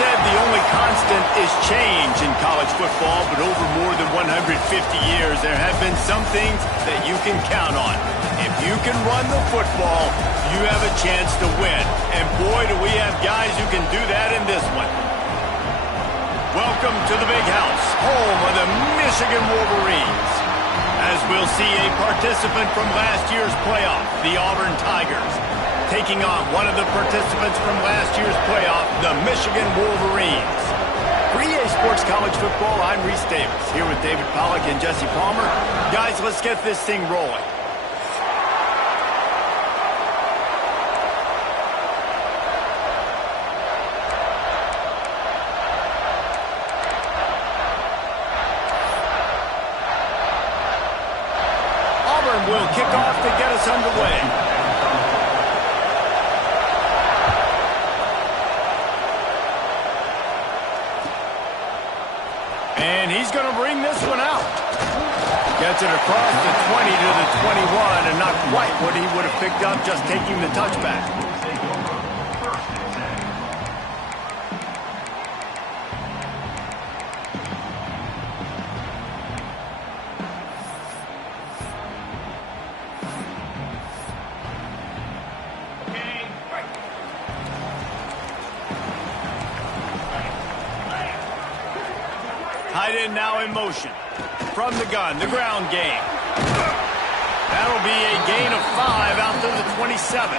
said the only constant is change in college football, but over more than 150 years, there have been some things that you can count on. If you can run the football, you have a chance to win. And boy, do we have guys who can do that in this one. Welcome to the Big House, home of the Michigan Wolverines. As we'll see a participant from last year's playoff, the Auburn Tigers, taking on one of the participants from last year's playoff, the Michigan Wolverines. For EA Sports College Football, I'm Reese Davis, here with David Pollack and Jesse Palmer. Guys, let's get this thing rolling. Auburn will kick off to get us underway. And he's going to bring this one out. Gets it across the 20 to the 21, and not quite what he would have picked up just taking the touchback. Tight end now in motion. From the gun, the ground game. That'll be a gain of 5 out to the 27.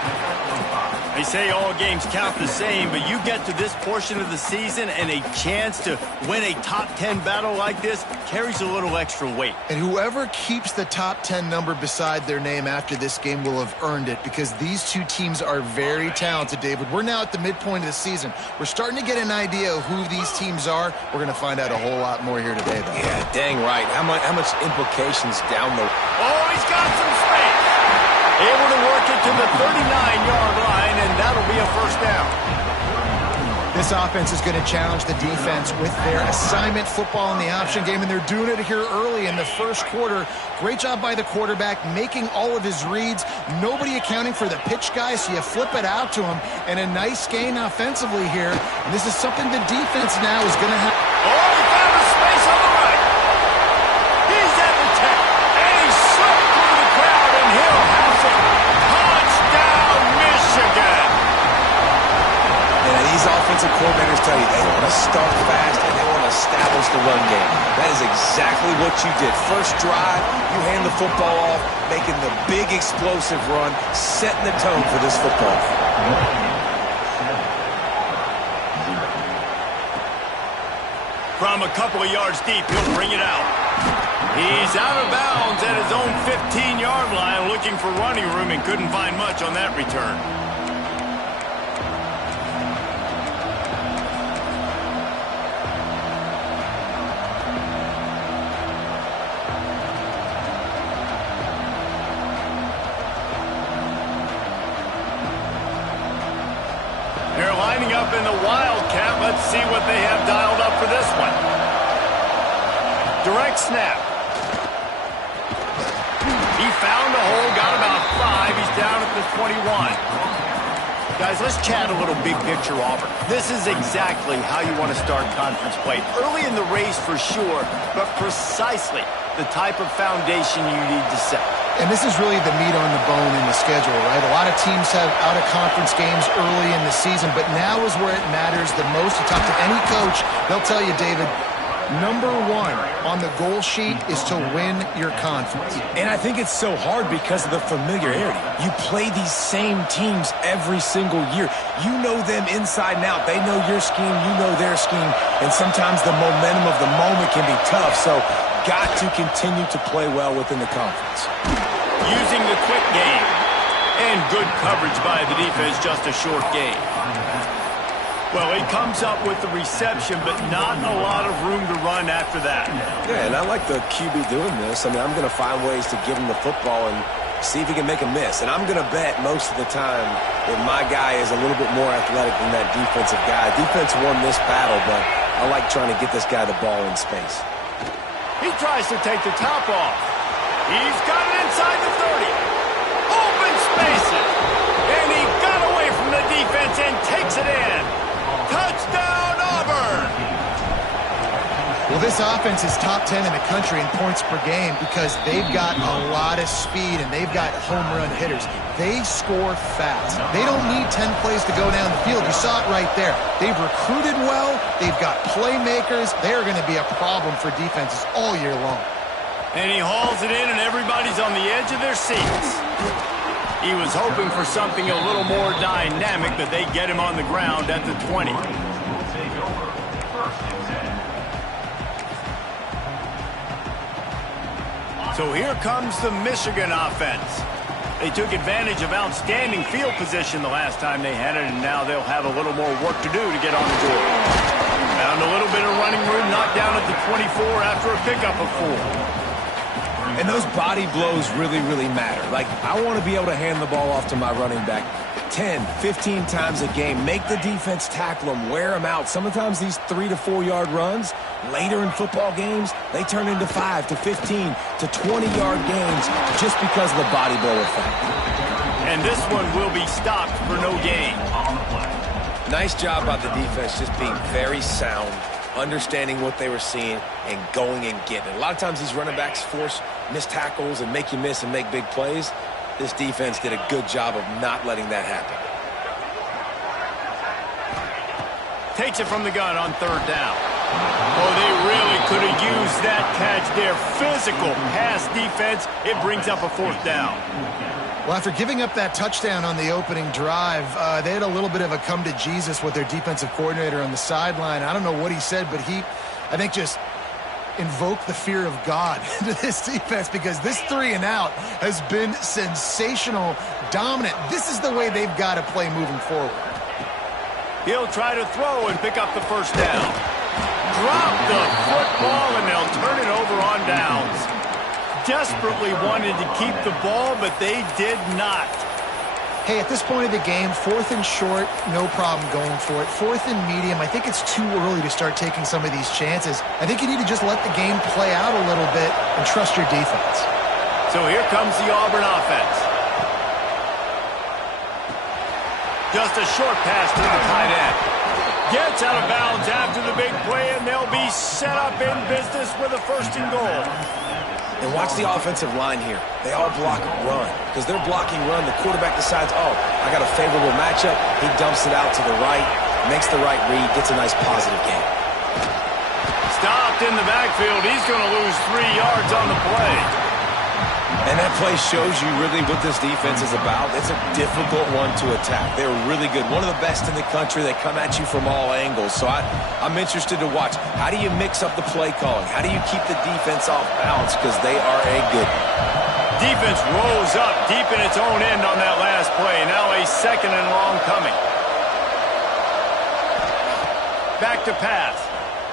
They say all games count the same, but you get to this portion of the season and a chance to win a top 10 battle like this carries a little extra weight. And whoever keeps the top 10 number beside their name after this game will have earned it, because these two teams are very talented, David. We're now at the midpoint of the season. We're starting to get an idea of who these teams are. We're going to find out a whole lot more here today, though. Yeah, dang right. How much implications down the... Oh, he's got some space. Able to work it to the 39-yard line, and that'll be a first down. This offense is going to challenge the defense with their assignment football in the option game, and they're doing it here early in the first quarter. Great job by the quarterback, making all of his reads. Nobody accounting for the pitch guy, so you flip it out to him, and a nice gain offensively here. And this is something the defense now is going to have. Oh, he found a space on the right. He's at the 10, and he slipped through the crowd, and he'll have it. Touchdown, Michigan. Yeah, these offensive coordinators tell you they want to start fast and they want to establish the run game. That is exactly what you did. First drive, you hand the football off, making the big explosive run, setting the tone for this football game. From a couple of yards deep, he'll bring it out. He's out of bounds at his own 15-yard line, looking for running room, and couldn't find much on that return. They're lining up in the Wildcat. Let's see what they have dialed up for this one. Direct snap. He found a hole, got about 5. He's down at the 21. Guys, let's chat a little big picture Auburn. This is exactly how you want to start conference play. Early in the race for sure, but precisely the type of foundation you need to set. And this is really the meat on the bone in the schedule, right? A lot of teams have out-of-conference games early in the season, but now is where it matters the most. You talk to any coach, they'll tell you, David, number 1 on the goal sheet is to win your conference. And I think it's so hard because of the familiarity. You play these same teams every single year. You know them inside and out. They know your scheme, you know their scheme, and sometimes the momentum of the moment can be tough, so got to continue to play well within the conference. Using the quick game. And good coverage by the defense, just a short gain. Well, he comes up with the reception, but not a lot of room to run after that. Yeah, and I like the QB doing this. I mean, I'm going to find ways to give him the football and see if he can make a miss. And I'm going to bet most of the time that my guy is a little bit more athletic than that defensive guy. Defense won this battle, but I like trying to get this guy the ball in space. He tries to take the top off. He's got it inside the 30. Open spaces. And he got away from the defense and takes it in. Touchdown, Auburn! Well, this offense is top 10 in the country in points per game because they've got a lot of speed and they've got home run hitters. They score fast. They don't need 10 plays to go down the field. You saw it right there. They've recruited well. They've got playmakers. They are going to be a problem for defenses all year long. And he hauls it in, and everybody's on the edge of their seats. He was hoping for something a little more dynamic, but they get him on the ground at the 20. So here comes the Michigan offense. They took advantage of outstanding field position the last time they had it, and now they'll have a little more work to do to get on the board. Found a little bit of running room, knocked down at the 24 after a pickup of 4. And those body blows really, really matter. Like, I want to be able to hand the ball off to my running back 10, 15 times a game. Make the defense tackle them, wear them out. Sometimes these 3 to 4 yard runs, later in football games, they turn into 5 to 15 to 20 yard games just because of the body blow effect. And this one will be stopped for no gain. Nice job by the defense just being very sound, understanding what they were seeing, and going and getting it. A lot of times these running backs force missed tackles and make you miss and make big plays. This defense did a good job of not letting that happen. Takes it from the gun on 3rd down. Oh, they really could have used that catch there. Physical pass defense. It brings up a 4th down. Well, after giving up that touchdown on the opening drive, they had a little bit of a come to Jesus with their defensive coordinator on the sideline. I don't know what he said, but I think, just invoked the fear of God into this defense because this 3 and out has been sensational, dominant. This is the way they've got to play moving forward. He'll try to throw and pick up the 1st down. Drop the football, and they'll turn it over on downs. Desperately wanted to keep the ball, but they did not. Hey, at this point of the game, 4th and short, no problem going for it. 4th and medium, I think it's too early to start taking some of these chances. I think you need to just let the game play out a little bit and trust your defense. So here comes the Auburn offense. Just a short pass to the tight end. Gets out of bounds after the big play, and they'll be set up in business with a 1st and goal. And watch the offensive line here. They all block run. Because they're blocking run, the quarterback decides, oh, I got a favorable matchup. He dumps it out to the right, makes the right read, gets a nice positive gain. Stopped in the backfield. He's going to lose 3 yards on the play. And that play shows you really what this defense is about. It's a difficult one to attack. They're really good. One of the best in the country. They come at you from all angles. So I'm interested to watch. How do you mix up the play calling? How do you keep the defense off balance? Because they are a good one. Defense rose up deep in its own end on that last play. Now a 2nd and long coming. Back to pass.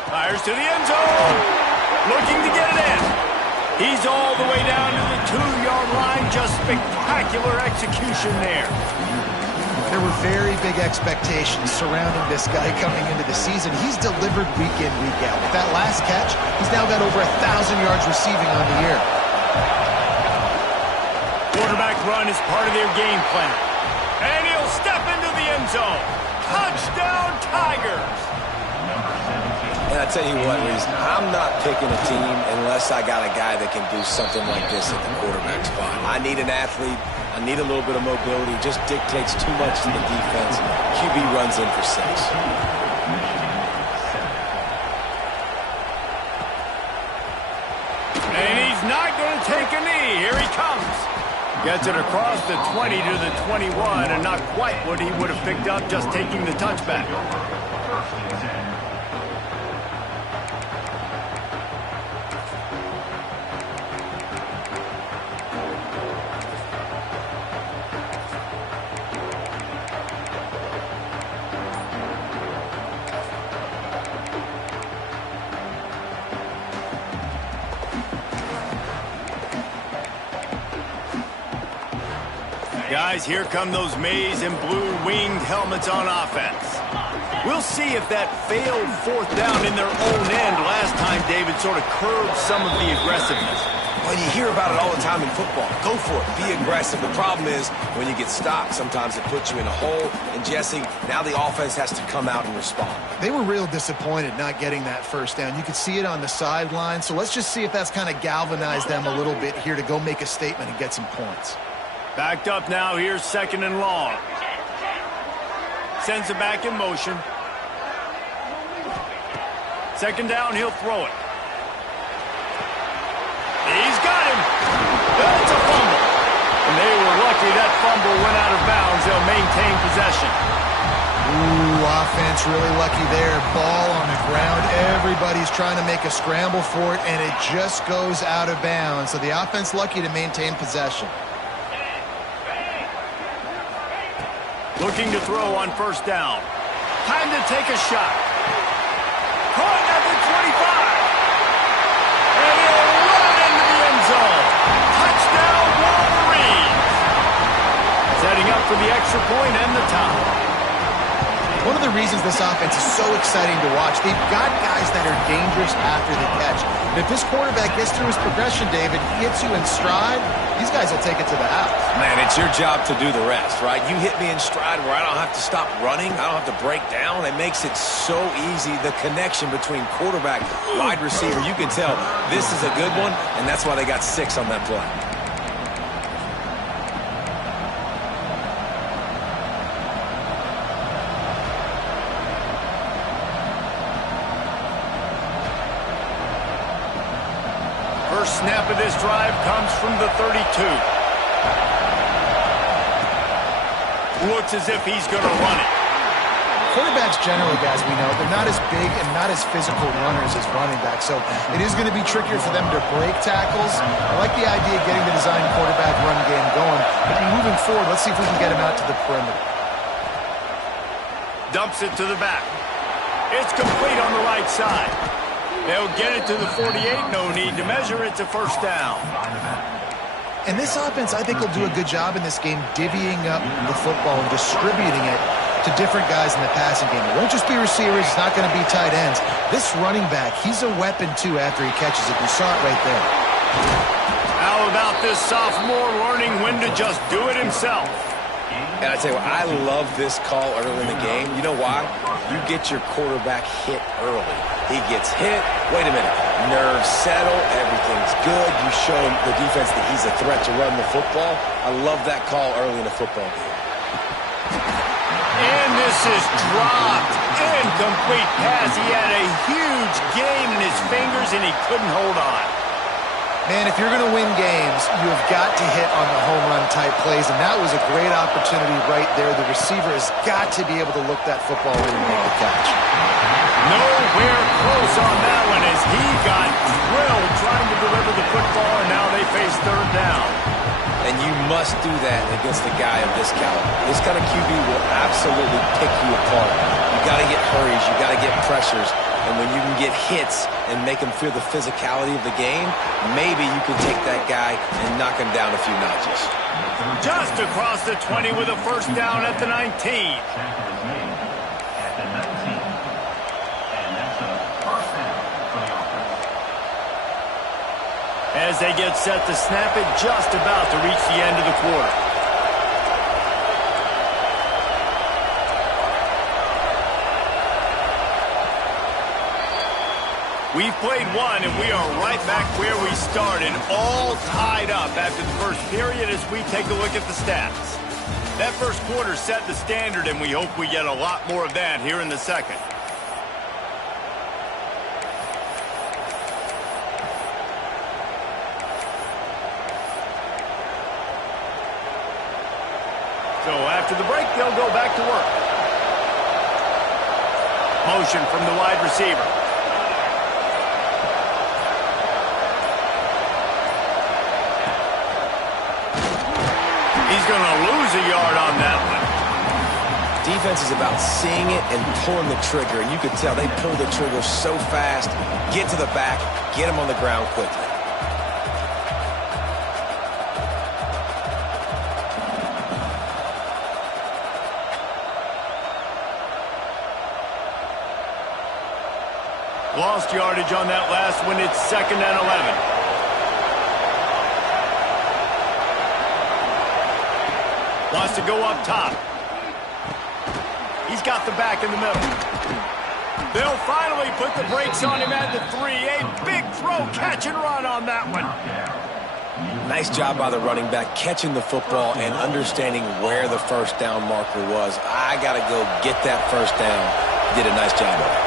Fires to the end zone. Looking to get it in. He's all the way down to the 2-yard line. Just spectacular execution there. There were very big expectations surrounding this guy coming into the season. He's delivered week in, week out. With that last catch, he's now got over 1,000 yards receiving on the year. Quarterback run is part of their game plan. And he'll step into the end zone. Touchdown, Tigers! And I tell you what, Reese, I'm not picking a team unless I got a guy that can do something like this at the quarterback spot. I need an athlete. I need a little bit of mobility. It just dictates too much to the defense. QB runs in for 6. And he's not going to take a knee. Here he comes. Gets it across the 20 to the 21, and not quite what he would have picked up just taking the touchback. Guys, here come those maize and blue winged helmets on offense. We'll see if that failed 4th down in their own end last time David sort of curbed some of the aggressiveness. Well, you hear about it all the time in football. Go for it. Be aggressive. The problem is when you get stopped, sometimes it puts you in a hole. And, Jesse, now the offense has to come out and respond. They were real disappointed not getting that first down. You could see it on the sideline. So let's just see if that's kind of galvanized them a little bit here to go make a statement and get some points. Backed up now. Here's 2nd and long. Sends it back in motion. 2nd down, he'll throw it. He's got him. That's a fumble. And they were lucky that fumble went out of bounds. They'll maintain possession. Ooh, offense really lucky there. Ball on the ground. Everybody's trying to make a scramble for it, and it just goes out of bounds. So the offense lucky to maintain possession. Looking to throw on 1st down. Time to take a shot. Caught at the 25. And he'll run it into the end zone. Touchdown, Wolverines. Setting up for the extra point and the tie. One of the reasons this offense is so exciting to watch, they've got guys that are dangerous after the catch. And if this quarterback gets through his progression, David, hits you in stride, these guys will take it to the house. Man, it's your job to do the rest, right? You hit me in stride where I don't have to stop running. I don't have to break down. It makes it so easy. The connection between quarterback, wide receiver, you can tell this is a good one, and that's why they got 6 on that play. First snap of this drive comes from the 32. Looks as if he's going to run it. Quarterbacks generally, guys, we know, they're not as big and not as physical runners as running backs, so it is going to be trickier for them to break tackles. I like the idea of getting the design quarterback run game going, but moving forward, let's see if we can get him out to the perimeter. Dumps it to the back. It's complete on the right side. They'll get it to the 48. No need to measure. It's a 1st down. And this offense, I think, will do a good job in this game divvying up the football and distributing it to different guys in the passing game. It won't just be receivers. It's not going to be tight ends. This running back, he's a weapon, too, after he catches it. You saw it right there. How about this sophomore learning when to just do it himself? And I tell you what, I love this call early in the game. You know why? You get your quarterback hit early. He gets hit. Wait a minute. Nerves settle. Everything's good. You show the defense that he's a threat to run the football. I love that call early in a football game. And this is dropped. Incomplete pass. He had a huge gain in his fingers, and he couldn't hold on. Man, if you're going to win games, you have got to hit on the home run type plays, and that was a great opportunity right there. The receiver has got to be able to look that football in and make the catch. Nowhere close on that one as he got drilled trying to deliver the football, and now they face 3rd down. And you must do that against a guy of this caliber. This kind of QB will absolutely pick you apart. You got to get hurries. You got to get pressures. And when you can get hits and make him feel the physicality of the game, maybe you can take that guy and knock him down a few notches. Just across the 20 with a 1st down at the 19. As they get set to snap it, just about to reach the end of the quarter. We've played one, and we are right back where we started, all tied up after the first period as we take a look at the stats. That first quarter set the standard, and we hope we get a lot more of that here in the second. So after the break, they'll go back to work. Motion from the wide receiver. He's going to lose a yard on that one. Defense is about seeing it and pulling the trigger. And you can tell they pull the trigger so fast, get to the back, get him on the ground quickly. Lost yardage on that last one. It's 2nd and 11. Wants to go up top. He's got the back in the middle. They'll finally put the brakes on him at the 3. A big throw, catch and run on that one. Nice job by the running back, catching the football and understanding where the first down marker was. I got to go get that first down. Did a nice job of it.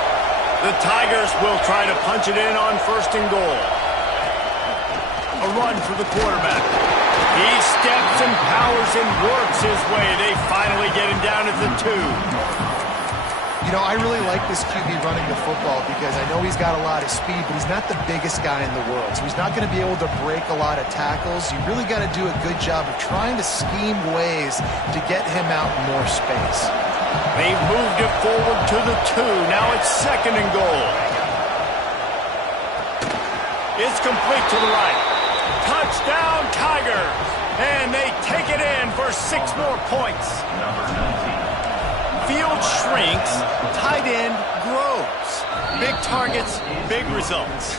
The Tigers will try to punch it in on 1st and goal. A run for the quarterback. He steps and powers and works his way. They finally get him down at the 2. You know, I really like this QB running the football because I know he's got a lot of speed, but he's not the biggest guy in the world. So he's not going to be able to break a lot of tackles. You really got to do a good job of trying to scheme ways to get him out in more space. They moved it forward to the 2. Now it's 2nd and goal. It's complete to the right. Touchdown, Tigers. And they take it in for 6 more points. Field shrinks, tight end grows. Big targets, big results.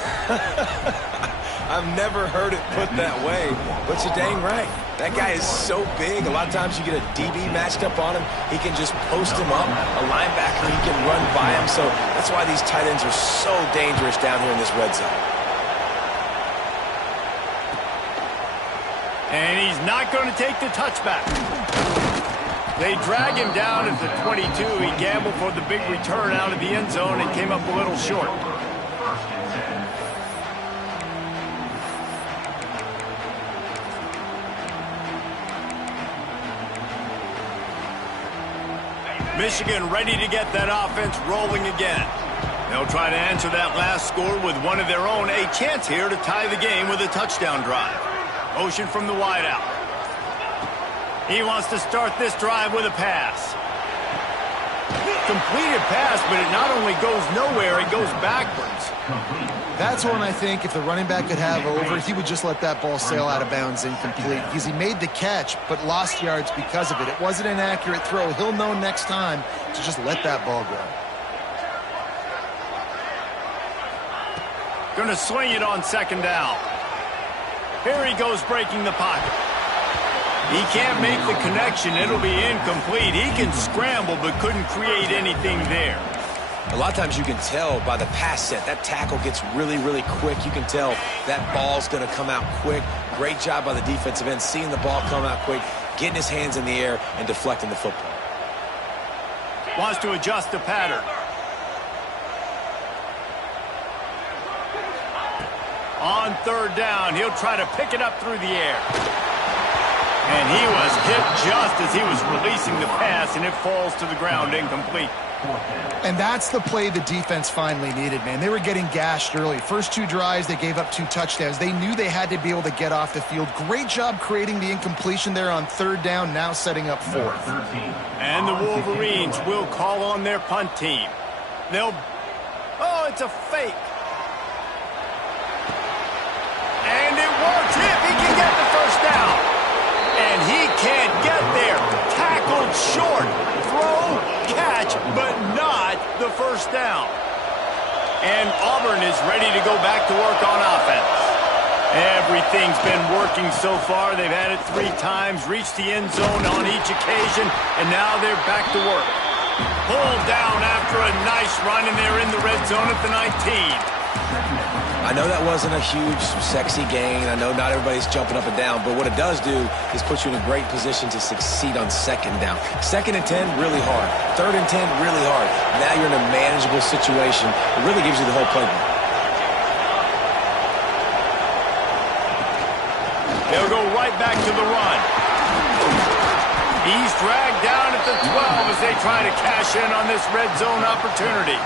I've never heard it put that way, but you're dang right. That guy is so big. A lot of times you get a DB matched up on him. He can just post him up. A linebacker, he can run by him. So that's why these tight ends are so dangerous down here in this red zone. And he's not going to take the touchback. They drag him down at the 22. He gambled for the big return out of the end zone and came up a little short. Michigan ready to get that offense rolling again. They'll try to answer that last score with one of their own. A chance here to tie the game with a touchdown drive. Motion from the wideout. He wants to start this drive with a pass. Completed pass, but it not only goes nowhere, it goes backwards. That's one I think if the running back could have over, he would just let that ball sail out of bounds incomplete because he made the catch but lost yards because of it. It wasn't an accurate throw. He'll know next time to just let that ball go. Going to swing it on 2nd down. Here he goes breaking the pocket. He can't make the connection. It'll be incomplete. He can scramble but couldn't create anything there. A lot of times you can tell by the pass set. That tackle gets really, really quick. You can tell that ball's going to come out quick. Great job by the defensive end, seeing the ball come out quick, getting his hands in the air, and deflecting the football. Wants to adjust the pattern. On 3rd down, he'll try to pick it up through the air. And he was hit just as he was releasing the pass, and it falls to the ground incomplete. And that's the play the defense finally needed, man. They were getting gashed early. First 2 drives, they gave up 2 touchdowns. They knew they had to be able to get off the field. Great job creating the incompletion there on 3rd down, now setting up 4th. And the Wolverines will call on their punt team. Oh, it's a fake. And it works if he can get the first down. And he can't get there. Tackled short. Throw, catch, but not the first down. And Auburn is ready to go back to work on offense. Everything's been working so far. They've had it 3 times, reached the end zone on each occasion, and now they're back to work. Pulled down after a nice run, and they're in the red zone at the 19. I know that wasn't a huge, sexy gain. I know not everybody's jumping up and down, but what it does do is put you in a great position to succeed on 2nd down. 2nd and 10, really hard. 3rd and 10, really hard. Now you're in a manageable situation. It really gives you the whole playbook. They'll go right back to the run. He's dragged down at the 12 as they try to cash in on this red zone opportunity.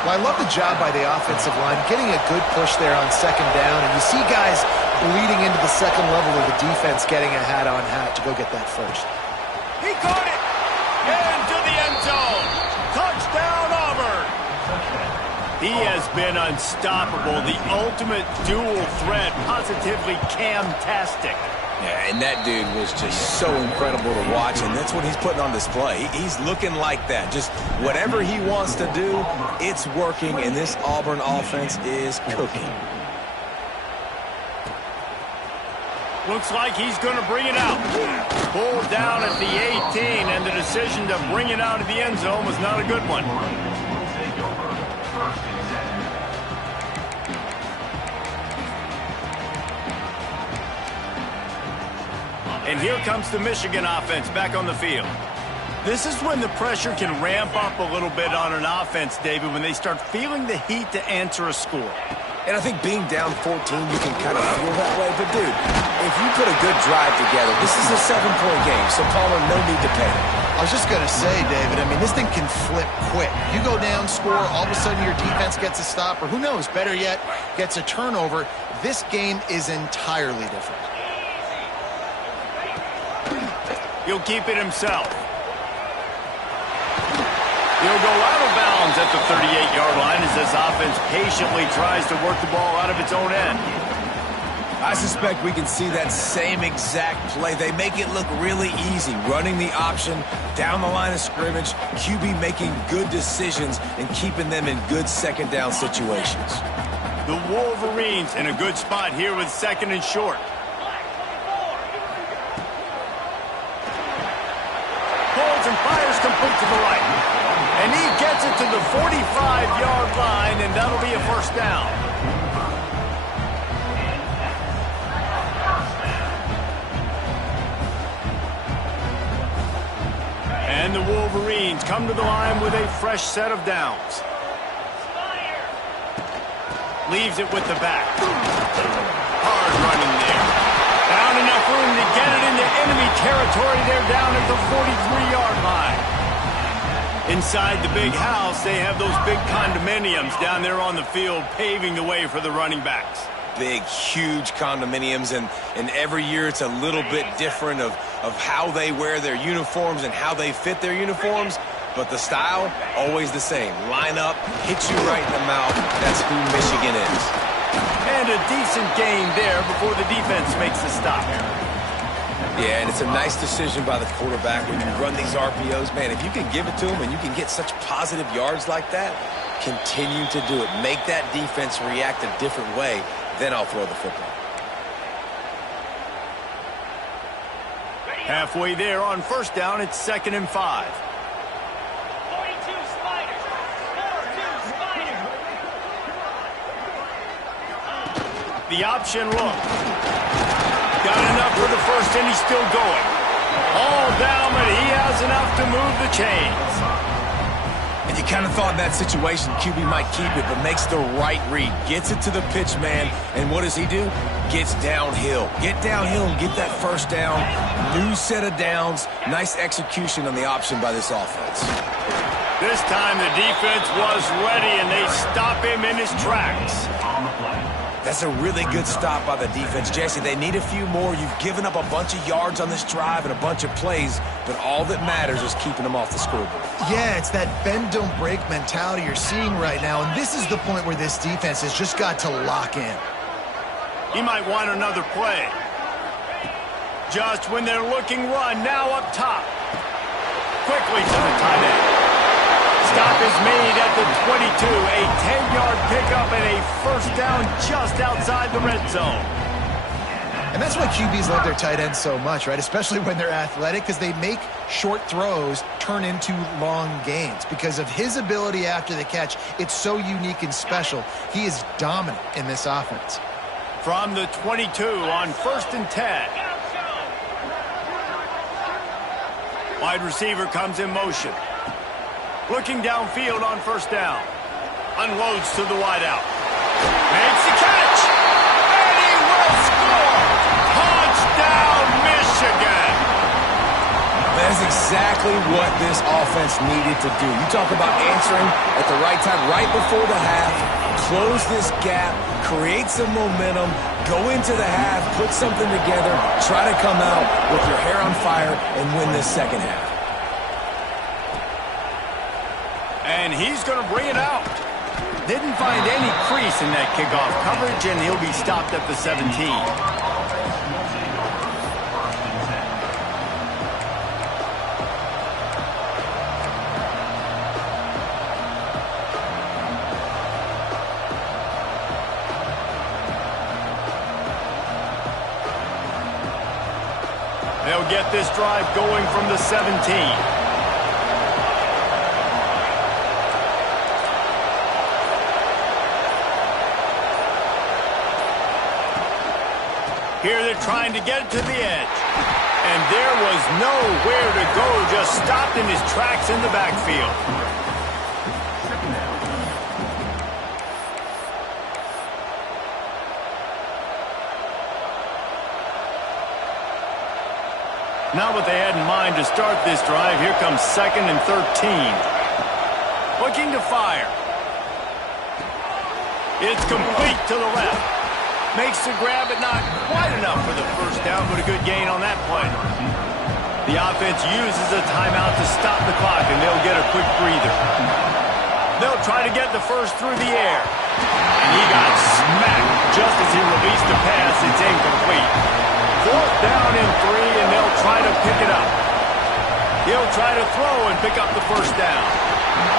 Well, I love the job by the offensive line, getting a good push there on 2nd down, and you see guys bleeding into the 2nd level of the defense getting a hat-on-hat to go get that first. He caught it! Into the end zone! Touchdown, Auburn! He has been unstoppable, the ultimate dual threat, positively Cam-tastic. Yeah, and that dude was just so incredible to watch, and that's what he's putting on display. He's looking like that. Just whatever he wants to do, it's working, and this Auburn offense is cooking. Looks like he's going to bring it out. Pulled down at the 18, and the decision to bring it out of the end zone was not a good one. And here comes the Michigan offense back on the field. This is when the pressure can ramp up a little bit on an offense, David, when they start feeling the heat to answer a score. And I think being down 14, you can kind of feel that way. But, dude, if you put a good drive together, this is a 7-point game, so Palmer, no need to panic. I was just going to say, David, I mean, this thing can flip quick. You go down, score, all of a sudden your defense gets a stop, or who knows, better yet, gets a turnover. This game is entirely different. He'll keep it himself. He'll go out of bounds at the 38-yard line as this offense patiently tries to work the ball out of its own end. I suspect we can see that same exact play. They make it look really easy, running the option down the line of scrimmage, QB making good decisions and keeping them in good second down situations. The Wolverines in a good spot here with second and short. Pulls and fires complete to the right. And he gets it to the 45-yard line, and that'll be a first down. And the Wolverines come to the line with a fresh set of downs. Leaves it with the back. Hard running there. Found enough room to get it into enemy territory. They're down at the 43-yard line. Inside the big house, they have those big condominiums down there on the field paving the way for the running backs. Big, huge condominiums, and every year it's a little bit different of how they wear their uniforms and how they fit their uniforms, but the style, always the same. Line up, hit you right in the mouth. That's who Michigan is. And a decent gain there before the defense makes the stop. Yeah, and it's a nice decision by the quarterback when you run these RPOs. Man, if you can give it to him and you can get such positive yards like that, continue to do it. Make that defense react a different way, then I'll throw the football. Halfway there on first down, it's 2nd and 5. 42 Spiders. 42 Spiders. The option look. Got enough for the first, and he's still going. All down, but he has enough to move the chains. And you kind of thought in that situation QB might keep it, but makes the right read. Gets it to the pitch man, and what does he do? Gets downhill. Get downhill and get that first down. New set of downs. Nice execution on the option by this offense. This time the defense was ready, and they stop him in his tracks. That's a really good stop by the defense. Jesse, they need a few more. You've given up a bunch of yards on this drive and a bunch of plays, but all that matters is keeping them off the scoreboard. Yeah, it's that bend, don't break mentality you're seeing right now, and this is the point where this defense has just got to lock in. He might want another play. Just when they're looking run, now up top. Quickly to the tight end. Stop is made at the 22. A 10-yard pickup and a first down just outside the red zone. And that's why QBs love their tight ends so much, right? Especially when they're athletic, because they make short throws turn into long gains. Because of his ability after the catch, it's so unique and special. He is dominant in this offense. From the 22 on 1st and 10. Wide receiver comes in motion. Looking downfield on first down. Unloads to the wideout. Makes the catch. And he will score. Touchdown, Michigan. That's exactly what this offense needed to do. You talk about answering at the right time, right before the half. Close this gap. Create some momentum. Go into the half. Put something together. Try to come out with your hair on fire and win this second half. And he's going to bring it out. Didn't find any crease in that kickoff coverage, and he'll be stopped at the 17. They'll get this drive going from the 17. Here they're trying to get it to the edge. And there was nowhere to go, just stopped in his tracks in the backfield. Not what they had in mind to start this drive. Here comes 2nd and 13. Looking to fire. It's complete to the left. Makes the grab, but not quite enough for the first down, but a good gain on that play. The offense uses a timeout to stop the clock, and they'll get a quick breather. They'll try to get the first through the air. And he got smacked just as he released the pass. It's incomplete. 4th down and 3, and they'll try to pick it up. He'll try to throw and pick up the first down.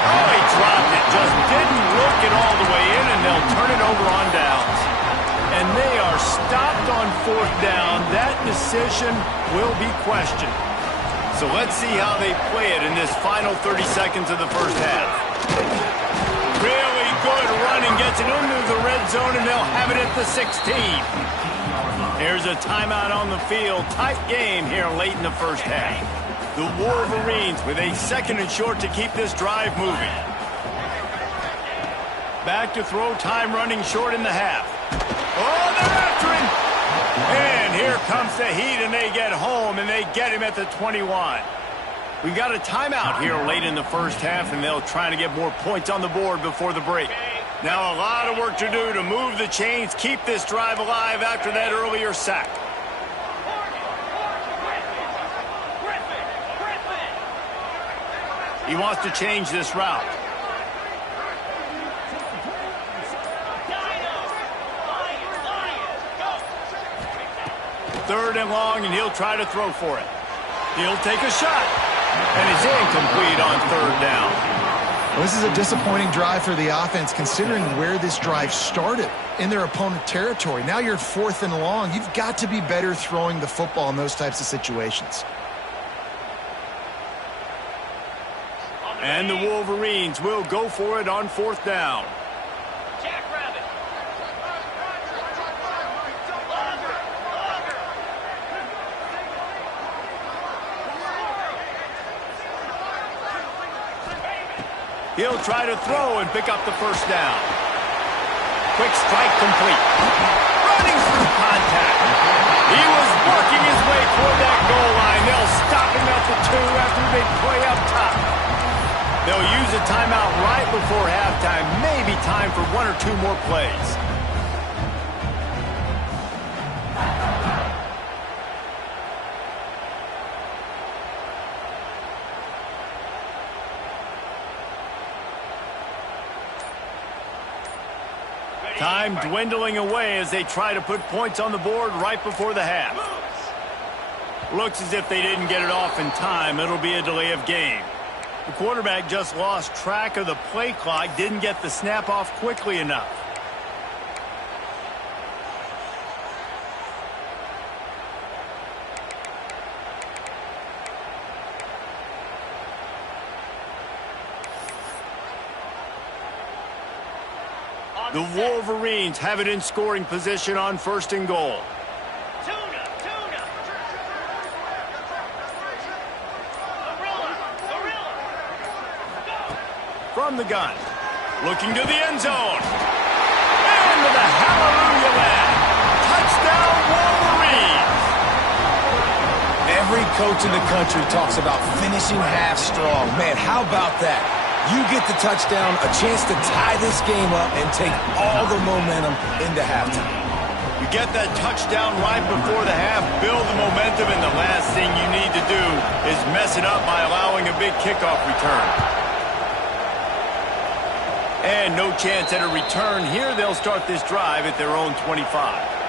Oh, he dropped it. Just didn't look it all the way in, and they'll turn it over on downs. And they are stopped on 4th down. That decision will be questioned. So let's see how they play it in this final 30 seconds of the first half. Really good running, gets it into the red zone, and they'll have it at the 16. Here's a timeout on the field. Tight game here late in the first half. The Wolverines with a 2nd and short to keep this drive moving. Back to throw, time running short in the half. Oh, they're after him. And here comes the Heat, and they get home, and they get him at the 21. We got a timeout here late in the first half, and they'll try to get more points on the board before the break. Now a lot of work to do to move the chains, keep this drive alive after that earlier sack. He wants to change this route. 3rd and long, and he'll try to throw for it. He'll take a shot, and it's incomplete on 3rd down. Well, this is a disappointing drive for the offense, considering where this drive started in their opponent territory. Now you're 4th and long. You've got to be better throwing the football in those types of situations. And the Wolverines will go for it on 4th down. He'll try to throw and pick up the first down. Quick strike complete. Running through contact. He was working his way toward that goal line. They'll stop him at the 2 after they play up top. They'll use a timeout right before halftime. Maybe time for 1 or 2 more plays. Time dwindling away as they try to put points on the board right before the half. Looks as if they didn't get it off in time. It'll be a delay of game. The quarterback just lost track of the play clock, didn't get the snap off quickly enough. The Wolverines have it in scoring position on 1st and goal. From the gun, looking to the end zone. And to the hallelujah land. Touchdown, Wolverines! Every coach in the country talks about finishing half strong. Man, how about that? You get the touchdown, a chance to tie this game up and take all the momentum into halftime. You get that touchdown right before the half, build the momentum, and the last thing you need to do is mess it up by allowing a big kickoff return. And no chance at a return here. They'll start this drive at their own 25.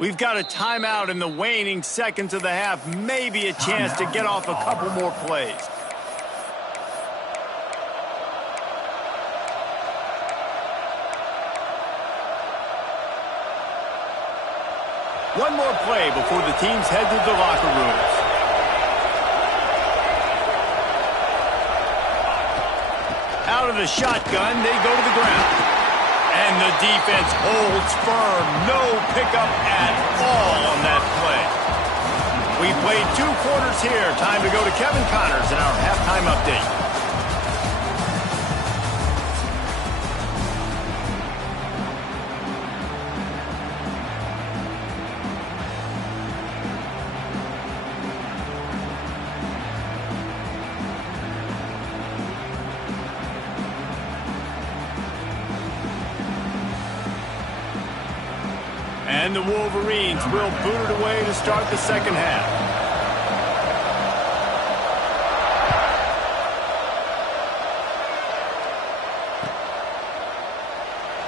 We've got a timeout in the waning seconds of the half. Maybe a chance to get off a couple more plays. One more play before the teams head to the locker rooms. Out of the shotgun, they go to the ground. And the defense holds firm. No pickup at all on that play. We played 2 quarters here. Time to go to Kevin Connors in our halftime update. And the Wolverines will boot it away to start the second half.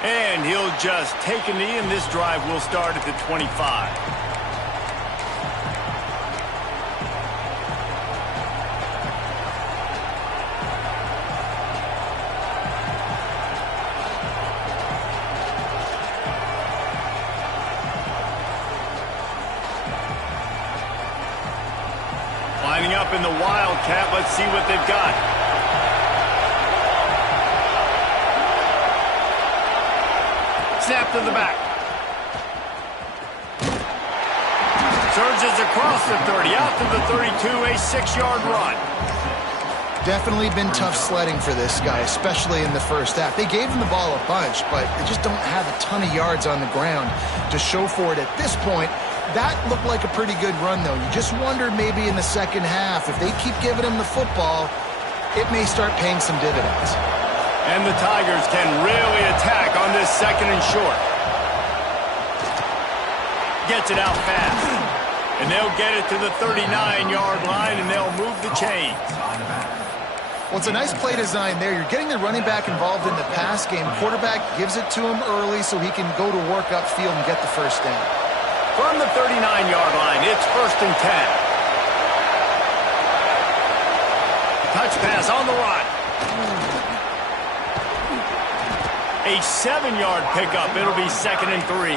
And he'll just take a knee, and this drive will start at the 25. Lining up in the Wildcat. Let's see what they've got. Snap to the back. Surges across the 30, out to the 32, a 6-yard run. Definitely been tough sledding for this guy, especially in the first half. They gave him the ball a bunch, but they just don't have a ton of yards on the ground to show for it at this point. That looked like a pretty good run, though. You just wondered maybe in the second half, if they keep giving him the football, it may start paying some dividends. And the Tigers can really attack on this second and short. Gets it out fast. And they'll get it to the 39-yard line, and they'll move the chains. Well, it's a nice play design there. You're getting the running back involved in the pass game. Quarterback gives it to him early so he can go to work upfield and get the first down. From the 39-yard line, it's 1st and 10. Touch pass on the run. A 7-yard pickup. It'll be 2nd and 3.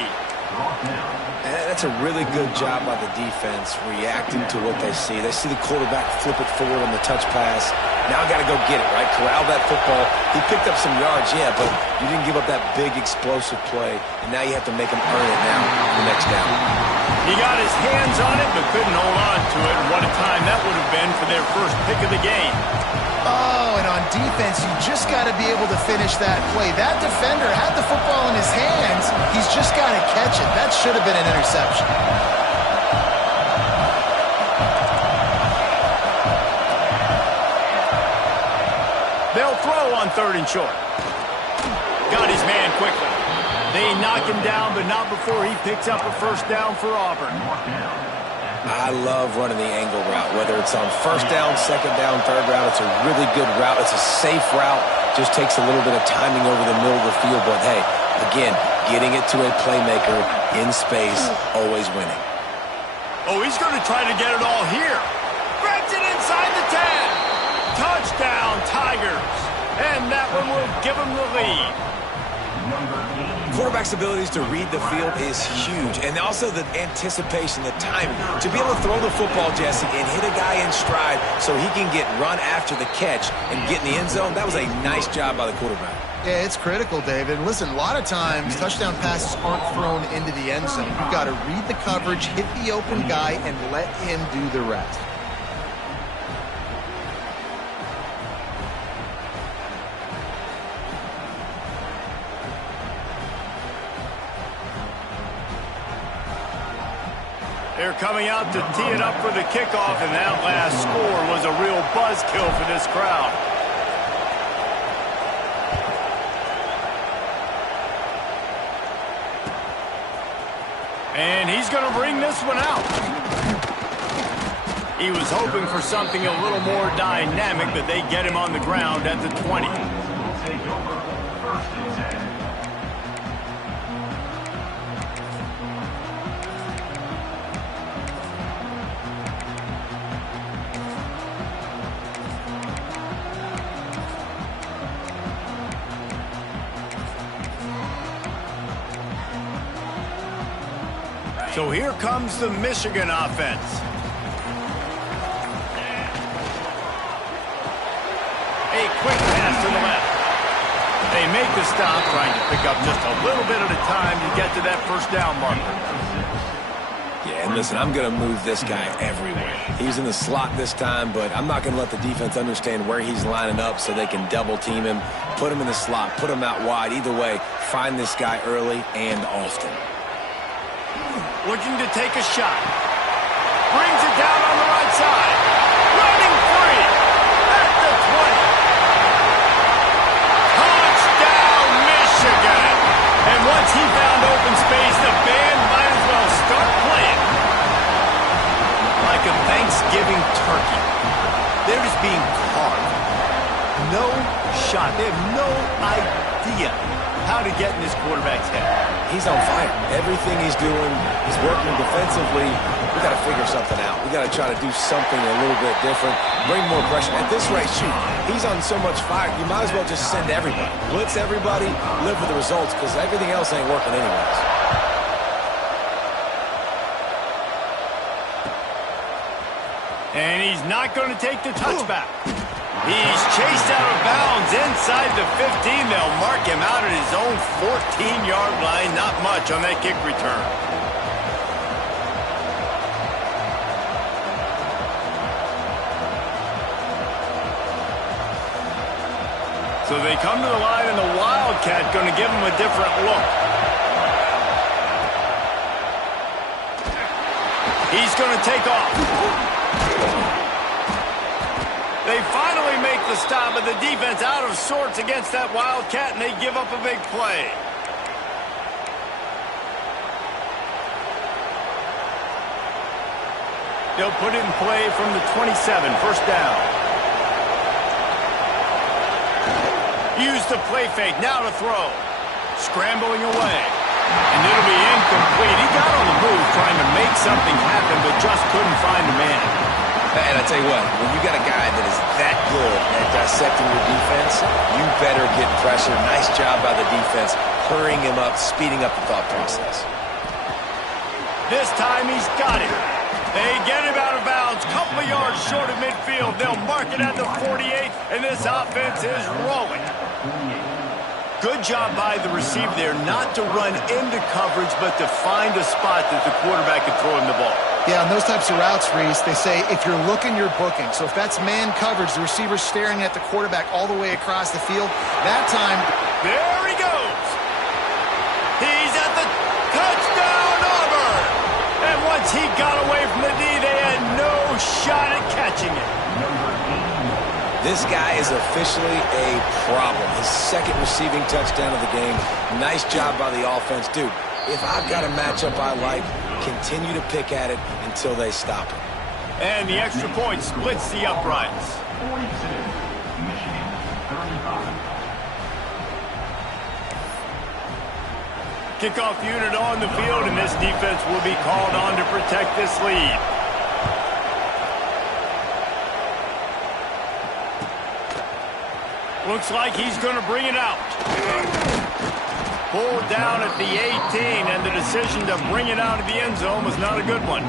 That's a really good job by the defense reacting to what they see. They see the quarterback flip it forward on the touch pass. Now I got to go get it, right? Corral that football. He picked up some yards, yeah, but you didn't give up that big explosive play, and now you have to make him earn it now the next down. He got his hands on it, but couldn't hold on to it. What a time that would have been for their first pick of the game. Oh, and on defense, you just got to be able to finish that play. That defender had the football in his hands. He's just got to catch it. That should have been an interception. They'll throw on 3rd and short. Got his man quickly. They knock him down, but not before he picks up a first down for Auburn. I love running the angle route, whether it's on 1st down, 2nd down, 3rd route. It's a really good route. It's a safe route. Just takes a little bit of timing over the middle of the field. But, hey, again, getting it to a playmaker in space, always winning. Oh, he's going to try to get it all here. Grabs it inside the 10. Touchdown, Tigers. And that one will give him the lead. Quarterback's abilities to read the field is huge, and also the anticipation, the timing. To be able to throw the football, Jesse, and hit a guy in stride so he can get run after the catch and get in the end zone, that was a nice job by the quarterback. Yeah, it's critical, David. Listen, a lot of times touchdown passes aren't thrown into the end zone. You've got to read the coverage, hit the open guy, and let him do the rest. They're coming out to tee it up for the kickoff, and that last score was a real buzzkill for this crowd. And he's going to bring this one out. He was hoping for something a little more dynamic, but they get him on the ground at the 20. So here comes the Michigan offense. A quick pass to the left. They make the stop, trying to pick up just a little bit at a time to get to that first down marker. Yeah, and listen, I'm going to move this guy everywhere. He's in the slot this time, but I'm not going to let the defense understand where he's lining up so they can double team him, put him in the slot, put him out wide. Either way, find this guy early and often. Looking to take a shot. Brings it down on the right side. Running free at the 20. Touchdown, Michigan. And once he found open space, the band might as well start playing. Like a Thanksgiving turkey. They're just being carved. No shot. They have no idea how to get in this quarterback's head. He's on fire. Everything he's doing, he's working defensively. We got to figure something out. We got to try to do something a little bit different, bring more pressure. At this rate, shoot, he's on so much fire, you might as well just send everybody. Blitz everybody, live with the results, because everything else ain't working anyways. And he's not going to take the touchback. He's chased out of bounds inside the 15. They'll mark him out at his own 14-yard line. Not much on that kick return. So they come to the line, and the Wildcat going to give him a different look. He's going to take off. They finally make the stop, but the defense out of sorts against that Wildcat, and they give up a big play. They'll put it in play from the 27, first down. Use the play fake, now to throw. Scrambling away. And it'll be incomplete. He got on the move trying to make something happen, but just couldn't find the man. And I tell you what, when you got a guy that is that good at dissecting your defense, you better get pressure. Nice job by the defense, hurrying him up, speeding up the thought process. This time he's got it. They get him out of bounds, couple of yards short of midfield. They'll mark it at the 48, and this offense is rolling. Good job by the receiver there, not to run into coverage, but to find a spot that the quarterback can throw him the ball. Yeah, on those types of routes, Reese, they say if you're looking, you're booking. So if that's man coverage, the receiver's staring at the quarterback all the way across the field, that time... There he goes! He's at the touchdown, Auburn! And once he got away from the D, they had no shot at catching it. This guy is officially a problem. His second receiving touchdown of the game. Nice job by the offense. Dude, if I've got a matchup I like, continue to pick at it until they stop it. And the extra point splits the uprights. Kickoff unit on the field, and this defense will be called on to protect this lead. Looks like he's going to bring it out. Pulled down at the 18, and the decision to bring it out of the end zone was not a good one.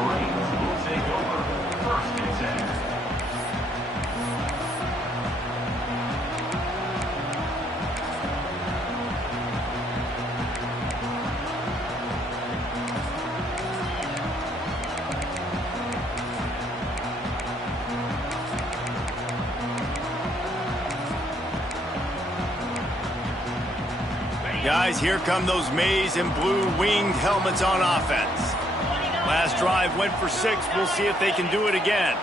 Guys, here come those maize and blue winged helmets on offense. Last drive went for 6. We'll see if they can do it again.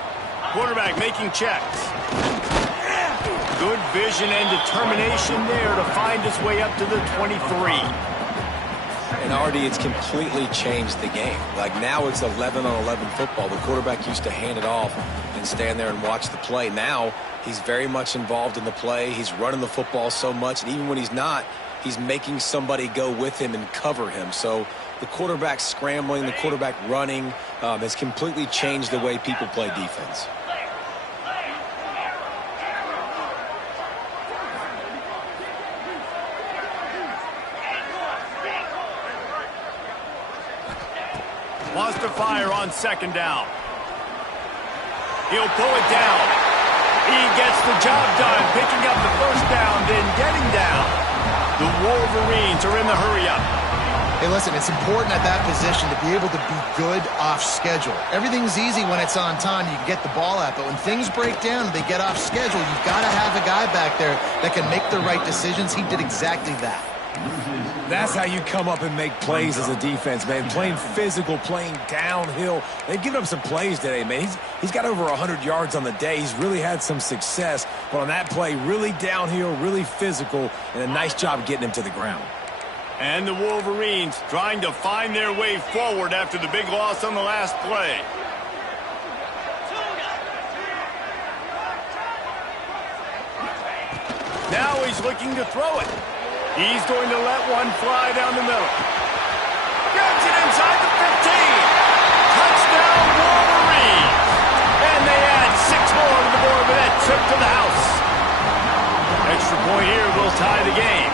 Quarterback making checks. Good vision and determination there to find his way up to the 23. And Artie, it's completely changed the game. Like now it's 11-on-11 football. The quarterback used to hand it off and stand there and watch the play. Now he's very much involved in the play. He's running the football so much, and even when he's not, he's making somebody go with him and cover him. So the quarterback scrambling, the quarterback running has completely changed the way people play defense. to fire on second down. He'll pull it down. He gets the job done, picking up the first down, then getting down. The Wolverines are in the hurry-up. Hey, listen, it's important at that position to be able to be good off schedule. Everything's easy when it's on time. You can get the ball out. But when things break down and they get off schedule, you've got to have a guy back there that can make the right decisions. He did exactly that. That's how you come up and make plays as a defense, man. Playing physical, playing downhill. They've given up some plays today, man. He's got over 100 yards on the day. He's really had some success. But on that play, really downhill, really physical, and a nice job getting him to the ground. And the Wolverines trying to find their way forward after the big loss on the last play. Now he's looking to throw it. He's going to let one fly down the middle. Grabs it inside the 15. Touchdown Wolverines. And they add 6 more to the board with that trip to the house. Extra point here will tie the game.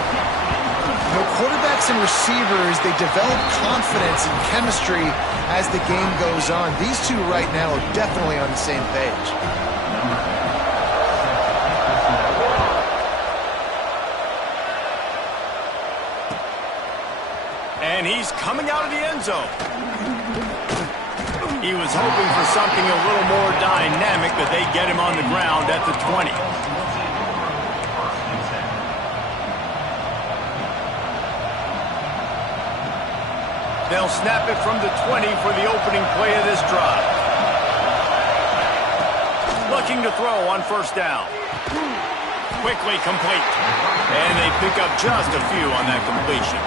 You know, quarterbacks and receivers, they develop confidence and chemistry as the game goes on. These two right now are definitely on the same page. And he's coming out of the end zone. He was hoping for something a little more dynamic, but they get him on the ground at the 20. They'll snap it from the 20 for the opening play of this drive. Looking to throw on first down. Quickly complete. And they pick up just a few on that completion.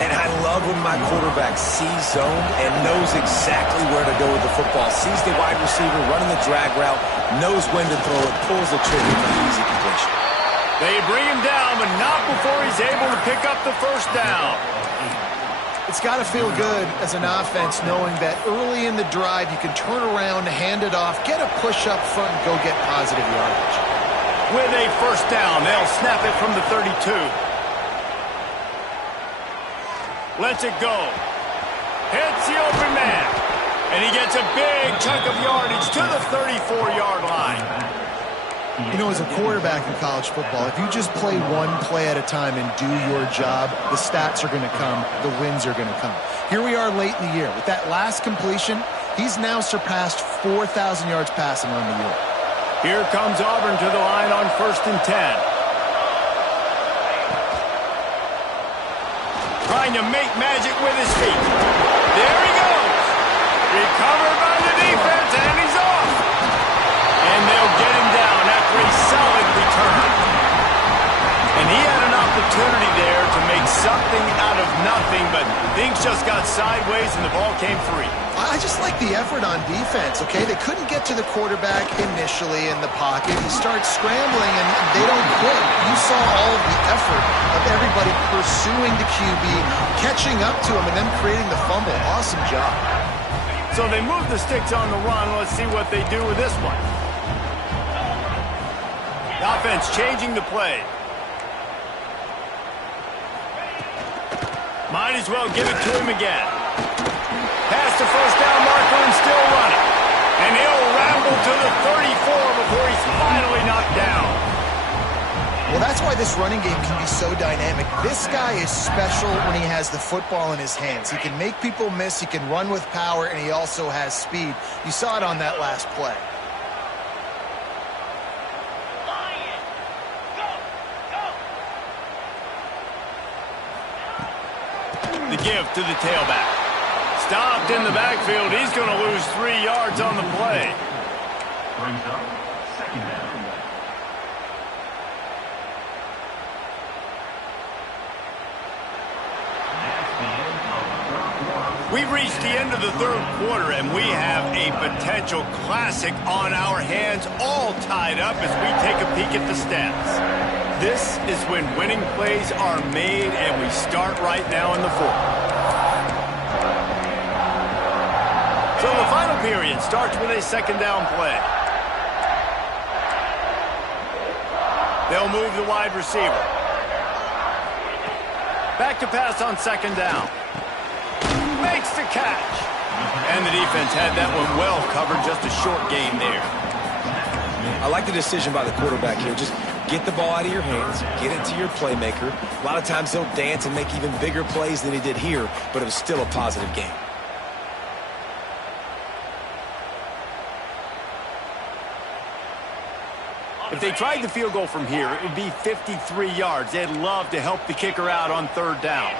And I love when my quarterback sees zone and knows exactly where to go with the football. Sees the wide receiver running the drag route, knows when to throw it, pulls the trigger for the easy completion. They bring him down, but not before he's able to pick up the first down. It's got to feel good as an offense knowing that early in the drive you can turn around, hand it off, get a push up front, and go get positive yardage. With a first down, they'll snap it from the 32. Lets it go. Hits the open man. And he gets a big chunk of yardage to the 34-yard line. You know, as a quarterback in college football, if you just play one play at a time and do your job, the stats are going to come, the wins are going to come. Here we are late in the year. With that last completion, he's now surpassed 4,000 yards passing on the year. Here comes Auburn to the line on 1st and 10. Trying to make magic with his feet. There he goes. Recovered by the defense, and he's off. And they'll get him down after a solid return. And he had an opportunity there to make something out of nothing, but things just got sideways and the ball came free. I just like the effort on defense, okay? They couldn't get to the quarterback initially in the pocket. He starts scrambling, and they don't quit. You saw all of the effort of everybody pursuing the QB, catching up to him, and then creating the fumble. Awesome job. So they move the sticks on the run. Let's see what they do with this one. The offense changing the play. Might as well give it to him again. Past the first down marker and still running. And he'll ramble to the 34 before he's finally knocked down. Well, that's why this running game can be so dynamic. This guy is special when he has the football in his hands. He can make people miss, he can run with power, and he also has speed. You saw it on that last play. The give to the tailback. Stopped in the backfield. He's going to lose 3 yards on the play. Brings up second down. We've reached the end of the third quarter, and we have a potential classic on our hands, all tied up as we take a peek at the stats. This is when winning plays are made, and we start right now in the fourth. So the final period starts with a second down play. They'll move the wide receiver. Back to pass on second down. Makes the catch. And the defense had that one well covered, just a short gain there. I like the decision by the quarterback here. Just get the ball out of your hands, get it to your playmaker. A lot of times he'll dance and make even bigger plays than he did here, but it was still a positive game. If they tried the field goal from here, it would be 53 yards. They'd love to help the kicker out on third down.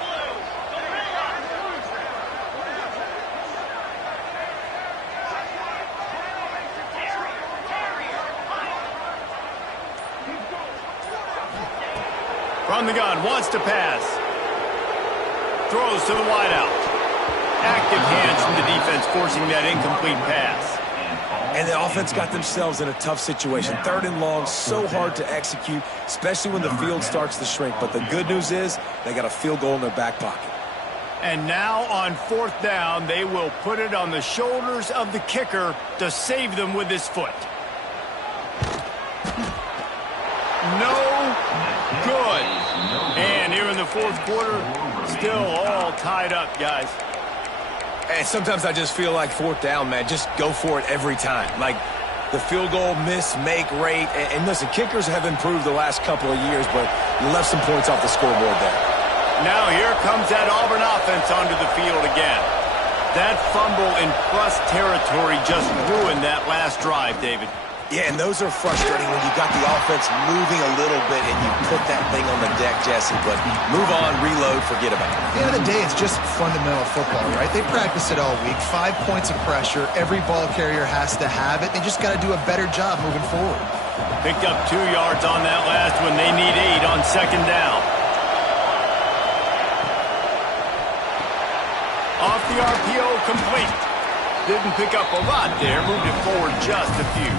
From the gun, wants to pass. Throws to the wideout. Active hands from the defense, forcing that incomplete pass. And the offense got themselves in a tough situation. Third and long, so hard to execute, especially when the field starts to shrink. But the good news is they got a field goal in their back pocket. And now on fourth down, they will put it on the shoulders of the kicker to save them with his foot. No good. And here in the fourth quarter, still all tied up, guys. And sometimes I just feel like fourth down, man, just go for it every time. Like the field goal miss-make rate. And listen, kickers have improved the last couple of years, but you left some points off the scoreboard there. Now here comes that Auburn offense onto the field again. That fumble in plus territory just ruined that last drive, David. Yeah, and those are frustrating when you got the offense moving a little bit and you put that thing on the deck, Jesse. But move on, reload, forget about it. At the end of the day, it's just fundamental football, right? They practice it all week. 5 points of pressure. Every ball carrier has to have it. They just got to do a better job moving forward. Picked up 2 yards on that last one. They need 8 on second down. Off the RPO, complete. Didn't pick up a lot there. Moved it forward just a few.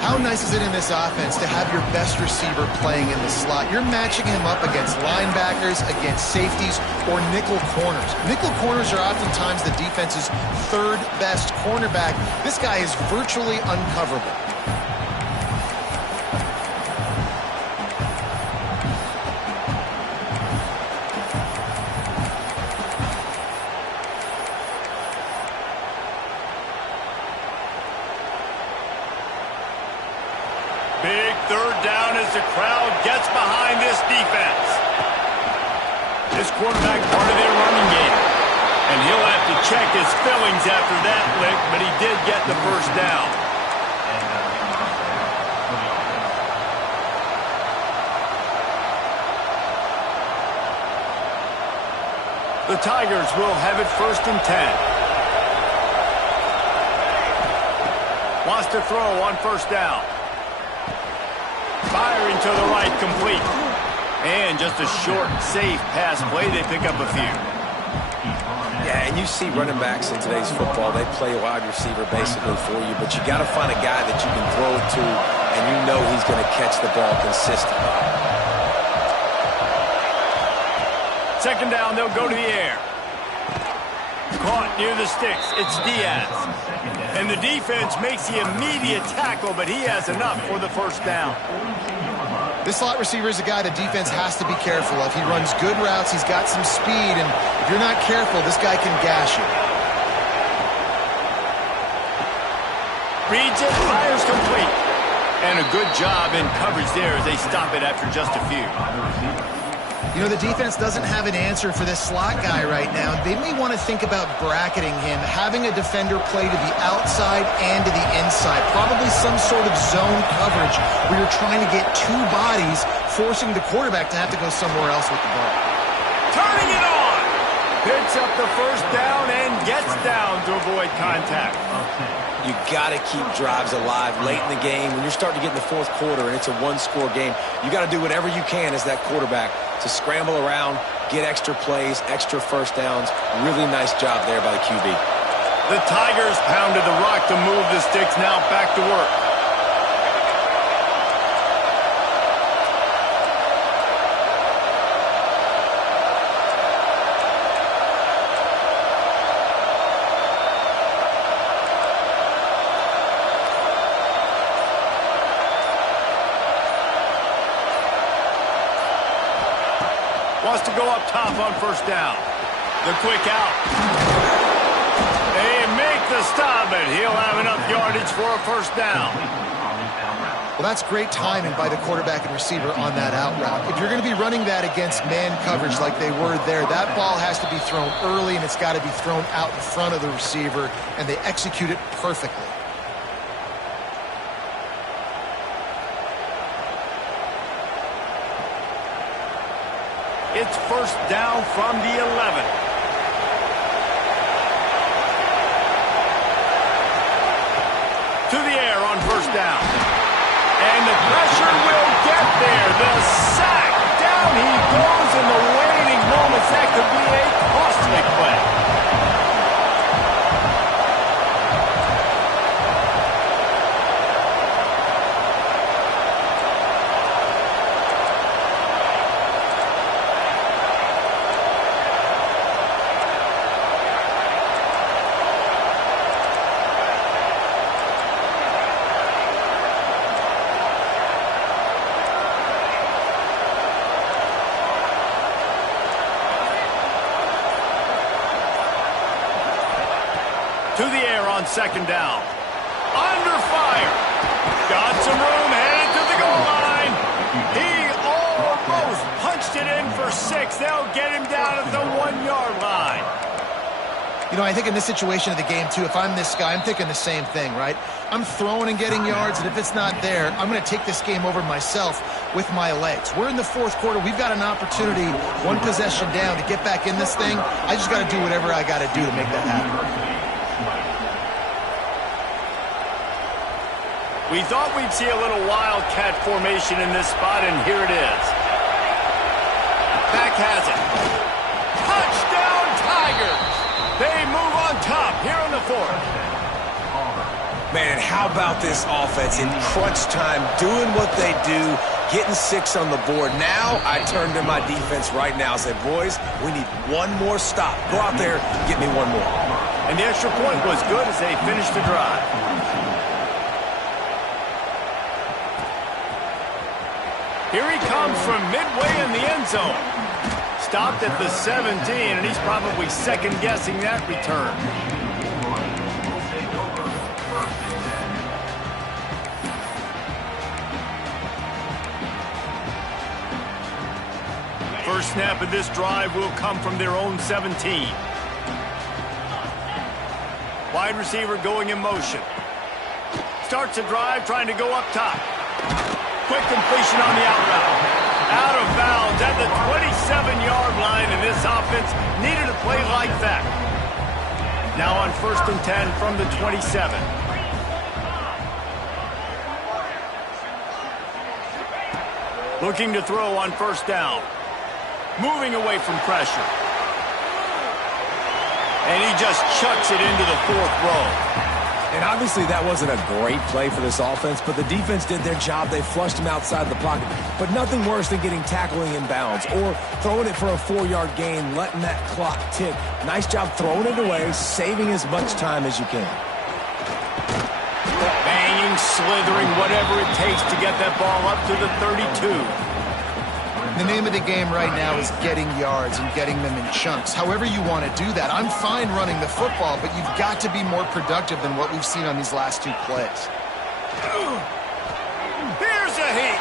How nice is it in this offense to have your best receiver playing in the slot? You're matching him up against linebackers, against safeties, or nickel corners. Nickel corners are oftentimes the defense's third best cornerback. This guy is virtually uncoverable. Big third down as the crowd gets behind this defense. This quarterback part of their running game. And he'll have to check his fillings after that lick, but he did get the first down. The Tigers will have it 1st and 10. Wants to throw on first down. Firing to the right, complete. And just a short, safe pass play. They pick up a few. Yeah, and you see running backs in today's football, they play a wide receiver basically for you, but you got to find a guy that you can throw it to, and you know he's going to catch the ball consistently. Second down, they'll go to the air. Caught near the sticks. It's Diaz. And the defense makes the immediate tackle, but he has enough for the first down. This slot receiver is a guy the defense has to be careful of. He runs good routes. He's got some speed, and if you're not careful, this guy can gash you. Reads it, fires complete. And a good job in coverage there as they stop it after just a few. You know, the defense doesn't have an answer for this slot guy right now. They may want to think about bracketing him, having a defender play to the outside and to the inside. Probably some sort of zone coverage where you're trying to get 2 bodies, forcing the quarterback to have to go somewhere else with the ball. Turning it on! Picks up the first down and gets down to avoid contact. You got to keep drives alive late in the game. When you're starting to get in the fourth quarter and it's a 1-score game, you got to do whatever you can as that quarterback to scramble around, get extra plays, extra first downs. Really nice job there by the QB. The Tigers pounded the rock to move the sticks. Now back to work. Wants to go up top on first down. The quick out. They make the stop, and he'll have enough yardage for a first down. Well, that's great timing by the quarterback and receiver on that out route. If you're going to be running that against man coverage like they were there, that ball has to be thrown early, and it's got to be thrown out in front of the receiver, and they execute it perfectly. It's first down from the 11. To the air on first down. And the pressure will get there. The sack. Down he goes in the waning moments. That could be a costly play. To the air on second down. Under fire. Got some room, headed to the goal line. He almost punched it in for 6. They'll get him down at the 1-yard line. You know, I think in this situation of the game, too, if I'm this guy, I'm thinking the same thing, right? I'm throwing and getting yards, and if it's not there, I'm going to take this game over myself with my legs. We're in the fourth quarter. We've got an opportunity, one possession down, to get back in this thing. I just got to do whatever I got to do to make that happen. We thought we'd see a little wildcat formation in this spot, and here it is. Back has it. Touchdown, Tigers! They move on top here in the fourth. Man, how about this offense in crunch time, doing what they do, getting 6 on the board. Now I turn to my defense right now and say, boys, we need one more stop. Go out there, get me one more. And the extra point was good as they finished the drive. Here he comes from midway in the end zone. Stopped at the 17, and he's probably second-guessing that return. First snap of this drive will come from their own 17. Wide receiver going in motion. Starts a drive trying to go up top. Quick completion on the out route. Out of bounds at the 27-yard line, and this offense needed a play like that. Now on 1st and 10 from the 27. Looking to throw on first down. Moving away from pressure. And he just chucks it into the 4th row. And obviously that wasn't a great play for this offense, but the defense did their job. They flushed him outside the pocket. But nothing worse than getting tackling in bounds or throwing it for a 4-yard gain, letting that clock tick. Nice job throwing it away, saving as much time as you can. Banging, slithering, whatever it takes to get that ball up to the 32. The name of the game right now is getting yards and getting them in chunks. However you want to do that. I'm fine running the football, but you've got to be more productive than what we've seen on these last 2 plays. Here's a heat.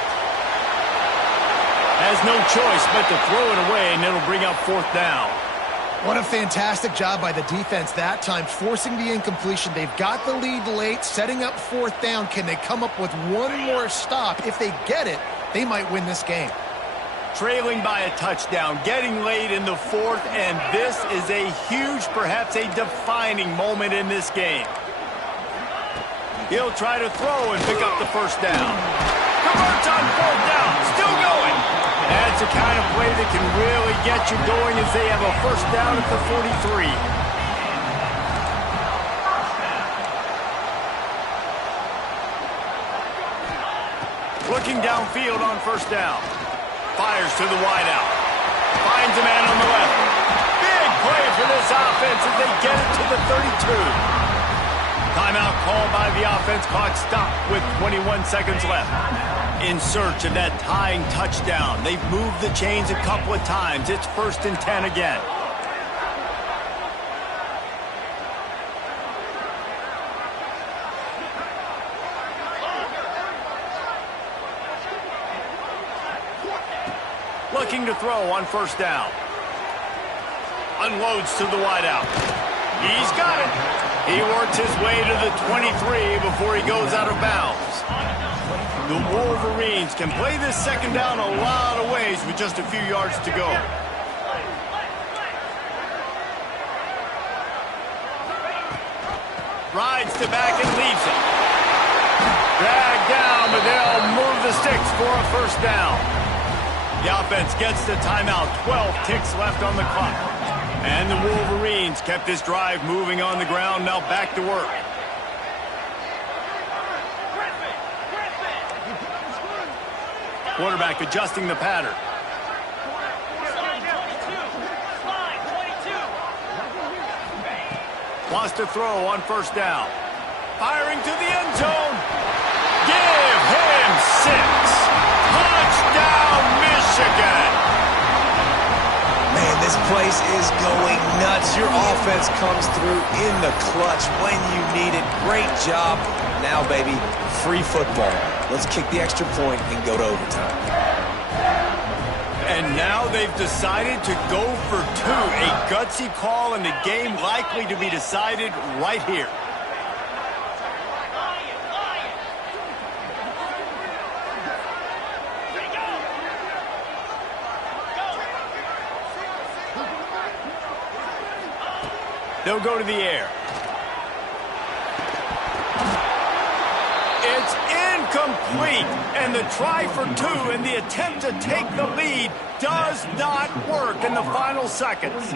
Has no choice but to throw it away, and it'll bring up 4th down. What a fantastic job by the defense that time, forcing the incompletion. They've got the lead late, setting up 4th down. Can they come up with one more stop? If they get it, they might win this game. Trailing by a touchdown, getting late in the 4th, and this is a huge, perhaps a defining moment in this game. He'll try to throw and pick up the first down. Converts on 4th down, still going. That's the kind of play that can really get you going as they have a first down at the 43. Looking downfield on first down. Fires to the wideout. Finds a man on the left. Big play for this offense as they get it to the 32. Timeout called by the offense. Clock stopped with 21 seconds left. In search of that tying touchdown. They've moved the chains a couple of times. It's 1st and 10 again. looking to throw on first down. Unloads to the wideout. He's got it. He works his way to the 23 before he goes out of bounds. The Wolverines can play this second down a lot of ways with just a few yards to go. Rides to back and leaves it. Dragged down, but they'll move the sticks for a first down. The offense gets the timeout. 12 ticks left on the clock. And the Wolverines kept this drive moving on the ground. Now back to work. Quarterback adjusting the pattern. Wants to throw on first down. Firing to the end zone. Give him 6. Touchdown, Michigan. Man, this place is going nuts. Your offense comes through in the clutch when you need it. Great job. Now, baby, free football. Let's kick the extra point and go to overtime. And now they've decided to go for 2. A gutsy call, and the game likely to be decided right here. They'll go to the air. It's incomplete, and the try for 2 and the attempt to take the lead does not work in the final seconds.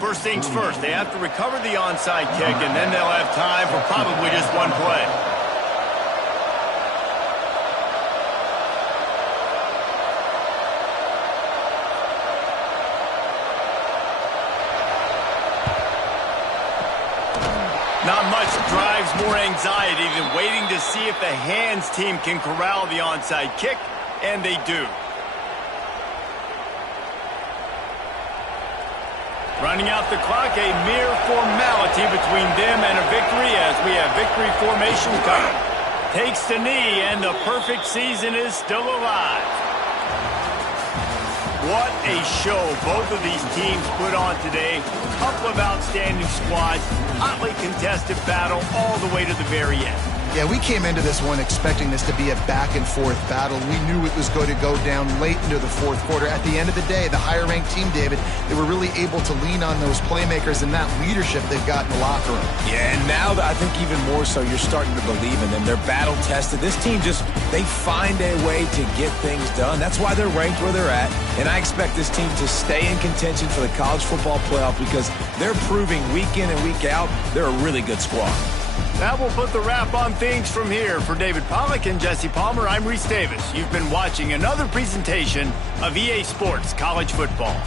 First things first, they have to recover the onside kick, and then they'll have time for probably just one play. Not much drives more anxiety than waiting to see if the hands team can corral the onside kick, and they do. Running out the clock, a mere formality between them and a victory as we have victory formation coming. Takes the knee, and the perfect season is still alive. What a show both of these teams put on today. A couple of outstanding squads, hotly contested battle all the way to the very end. Yeah, we came into this one expecting this to be a back-and-forth battle. We knew it was going to go down late into the fourth quarter. At the end of the day, the higher-ranked team, David, they were really able to lean on those playmakers and that leadership they've got in the locker room. Yeah, and now I think even more so, you're starting to believe in them. They're battle-tested. This team they find a way to get things done. That's why they're ranked where they're at. And I expect this team to stay in contention for the college football playoff because they're proving week in and week out they're a really good squad. That will put the wrap on things from here. For David Pollack and Jesse Palmer, I'm Reese Davis. You've been watching another presentation of EA Sports College Football.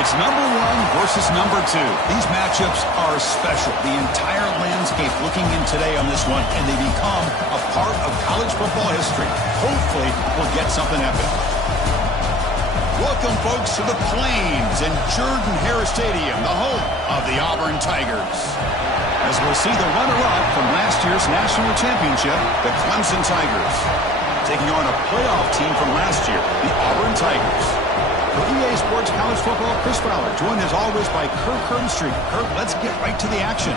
It's number 1 versus number 2. These matchups are special. The entire landscape looking in today on this one, and they become a part of college football history. Hopefully, we'll get something epic. Welcome, folks, to the Plains and Jordan-Hare Stadium, the home of the Auburn Tigers. As we'll see the runner-up from last year's national championship, the Clemson Tigers, taking on a playoff team from last year, the Auburn Tigers. For EA Sports College Football, Chris Fowler, joined as always by Kirk Herbstreit. Kirk, let's get right to the action.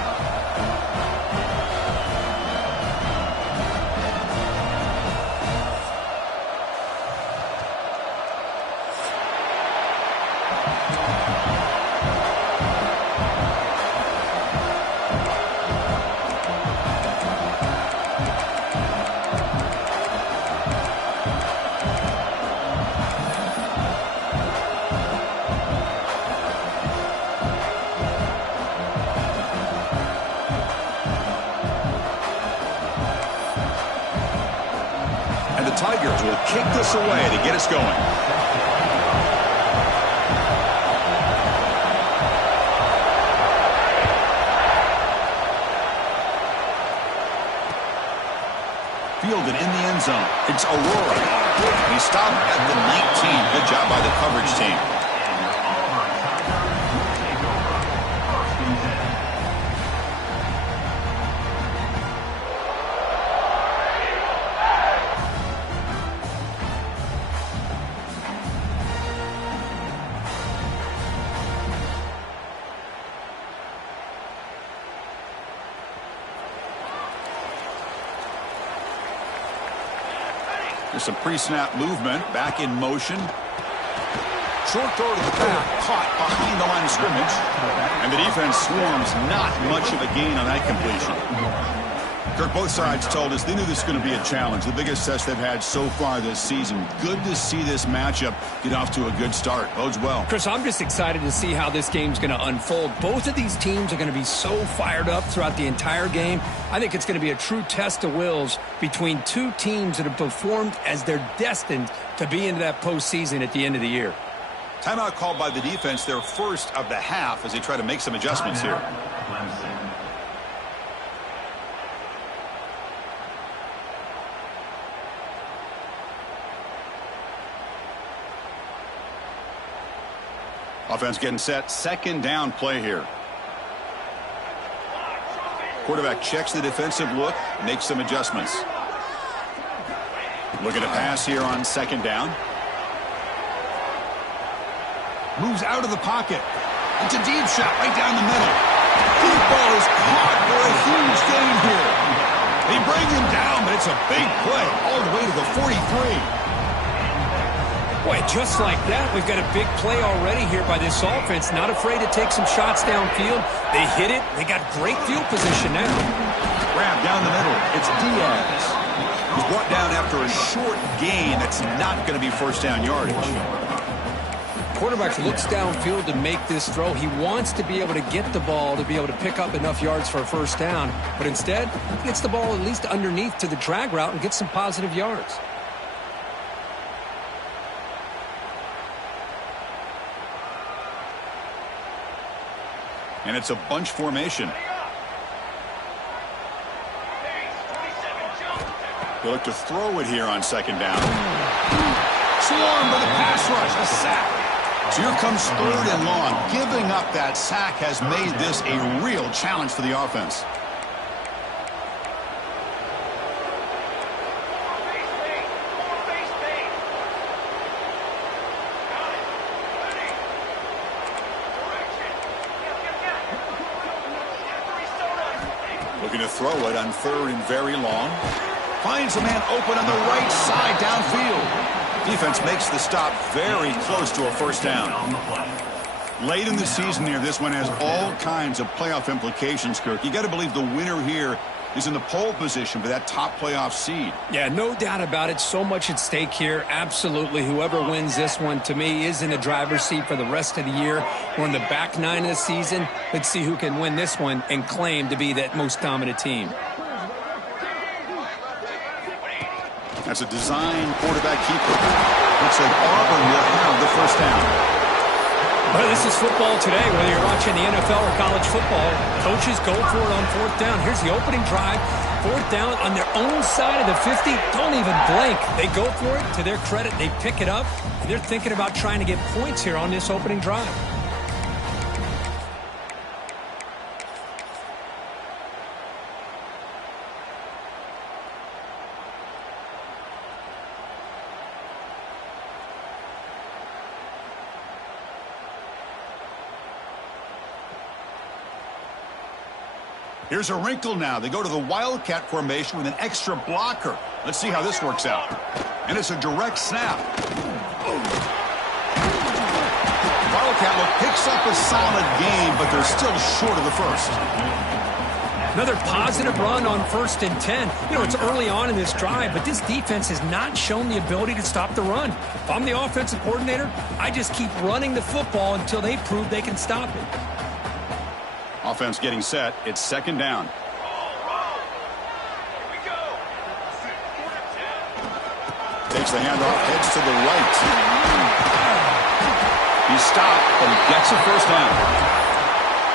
Tigers will kick this away to get us going. Fielded in the end zone. It's Aurora. He stopped at the 19. Good job by the coverage team. There's some pre-snap movement, back in motion. Short throw to the back, caught behind the line of scrimmage. And the defense swarms, not much of a gain on that completion. Kirk, both sides told us they knew this was going to be a challenge, the biggest test they've had so far this season. Good to see this matchup get off to a good start. Bodes well. Chris, I'm just excited to see how this game's going to unfold. Both of these teams are going to be so fired up throughout the entire game. I think it's going to be a true test of wills between two teams that have performed as they're destined to be into that postseason at the end of the year. Timeout called by the defense, their first of the half, as they try to make some adjustments here. Offense getting set. Second down play here. Quarterback checks the defensive look, makes some adjustments. Looking to pass here on second down. Moves out of the pocket. It's a deep shot right down the middle. Deep ball is caught for a huge gain here. They bring him down, but it's a big play all the way to the 43. Boy, just like that, we've got a big play already here by this offense. Not afraid to take some shots downfield. They hit it. They got great field position now. Grab down the middle. It's Diaz. He's brought down after a short gain. That's not going to be first down yardage. Quarterback looks downfield to make this throw. He wants to be able to get the ball to be able to pick up enough yards for a first down. But instead, he gets the ball at least underneath to the drag route and gets some positive yards. And it's a bunch formation. They look to throw it here on second down. Swarmed by the pass rush, a sack. So here comes third and long. Giving up that sack has made this a real challenge for the offense. Looking to throw it on third and very long. Finds a man open on the right side downfield. Defense makes the stop very close to a first down. Late in the season here, this one has all kinds of playoff implications, Kirk. You got to believe the winner here is in the pole position for that top playoff seed. Yeah, no doubt about it. So much at stake here. Absolutely. Whoever wins this one, to me, is in the driver's seat for the rest of the year. We're in the back nine of the season. Let's see who can win this one and claim to be that most dominant team. That's a design quarterback keeper. Looks like Auburn will have the first down. Well, this is football today, whether you're watching the NFL or college football. Coaches go for it on fourth down. Here's the opening drive. Fourth down on their own side of the 50. Don't even blink. They go for it. To their credit, they pick it up. And they're thinking about trying to get points here on this opening drive. Here's a wrinkle now. They go to the Wildcat formation with an extra blocker. Let's see how this works out. And it's a direct snap. Wildcat look picks up a solid game, but they're still short of the first. Another positive run on 1st and 10. You know, it's early on in this drive, but this defense has not shown the ability to stop the run. If I'm the offensive coordinator, I just keep running the football until they prove they can stop it. Offense getting set. It's second down. Takes the handoff, heads to the right. He stopped, but he gets a first down.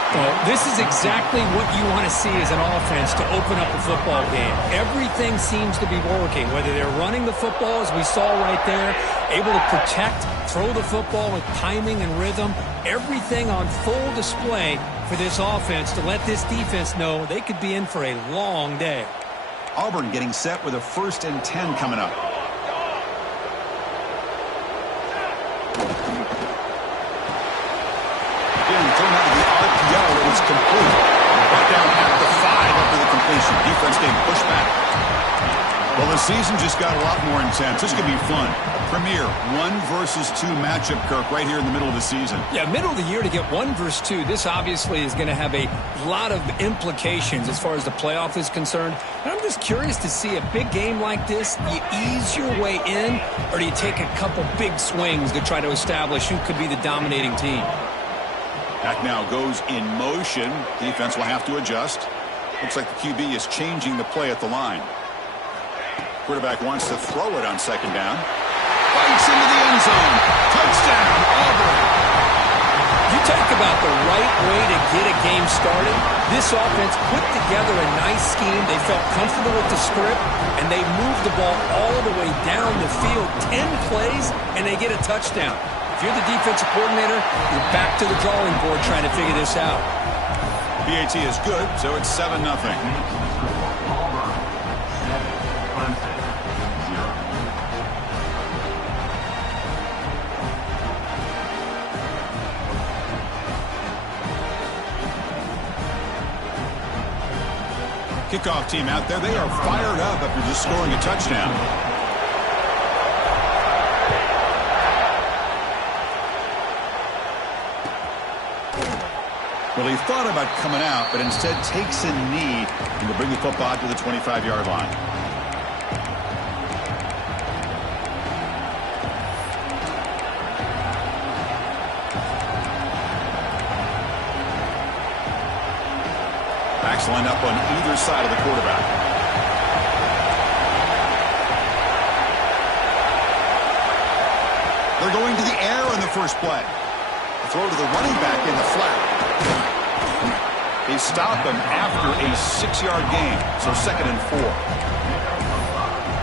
Well, this is exactly what you want to see as an offense to open up a football game. Everything seems to be working, whether they're running the football, as we saw right there, able to protect, throw the football with timing and rhythm, everything on full display for this offense to let this defense know they could be in for a long day. Auburn getting set with a 1st and 10 coming up. Again, thrown out of the RPO, and it's complete. Brought down at the 5 after the completion. Defense getting pushed back. Well, the season just got a lot more intense. This could be fun. Premier 1 versus 2 matchup, Kirk, right here in the middle of the season. Yeah, middle of the year to get 1 versus 2. This obviously is going to have a lot of implications as far as the playoff is concerned. And I'm just curious to see a big game like this. Do you ease your way in, or do you take a couple big swings to try to establish who could be the dominating team? Back now goes in motion. Defense will have to adjust. Looks like the QB is changing the play at the line. Quarterback wants to throw it on second down. Bites into the end zone. Touchdown, Auburn. You talk about the right way to get a game started. This offense put together a nice scheme. They felt comfortable with the script, and they moved the ball all the way down the field. 10 plays, and they get a touchdown. If you're the defensive coordinator, you're back to the drawing board trying to figure this out. PAT is good, so it's 7-0. Kickoff team out there. They are fired up after just scoring a touchdown. Well, he thought about coming out, but instead takes a knee and will bring the football to the 25-yard line. Backs line up on either side of the quarterback. They're going to the air on the first play. The throw to the running back in the flat. They stop him after a 6-yard gain, so 2nd and 4.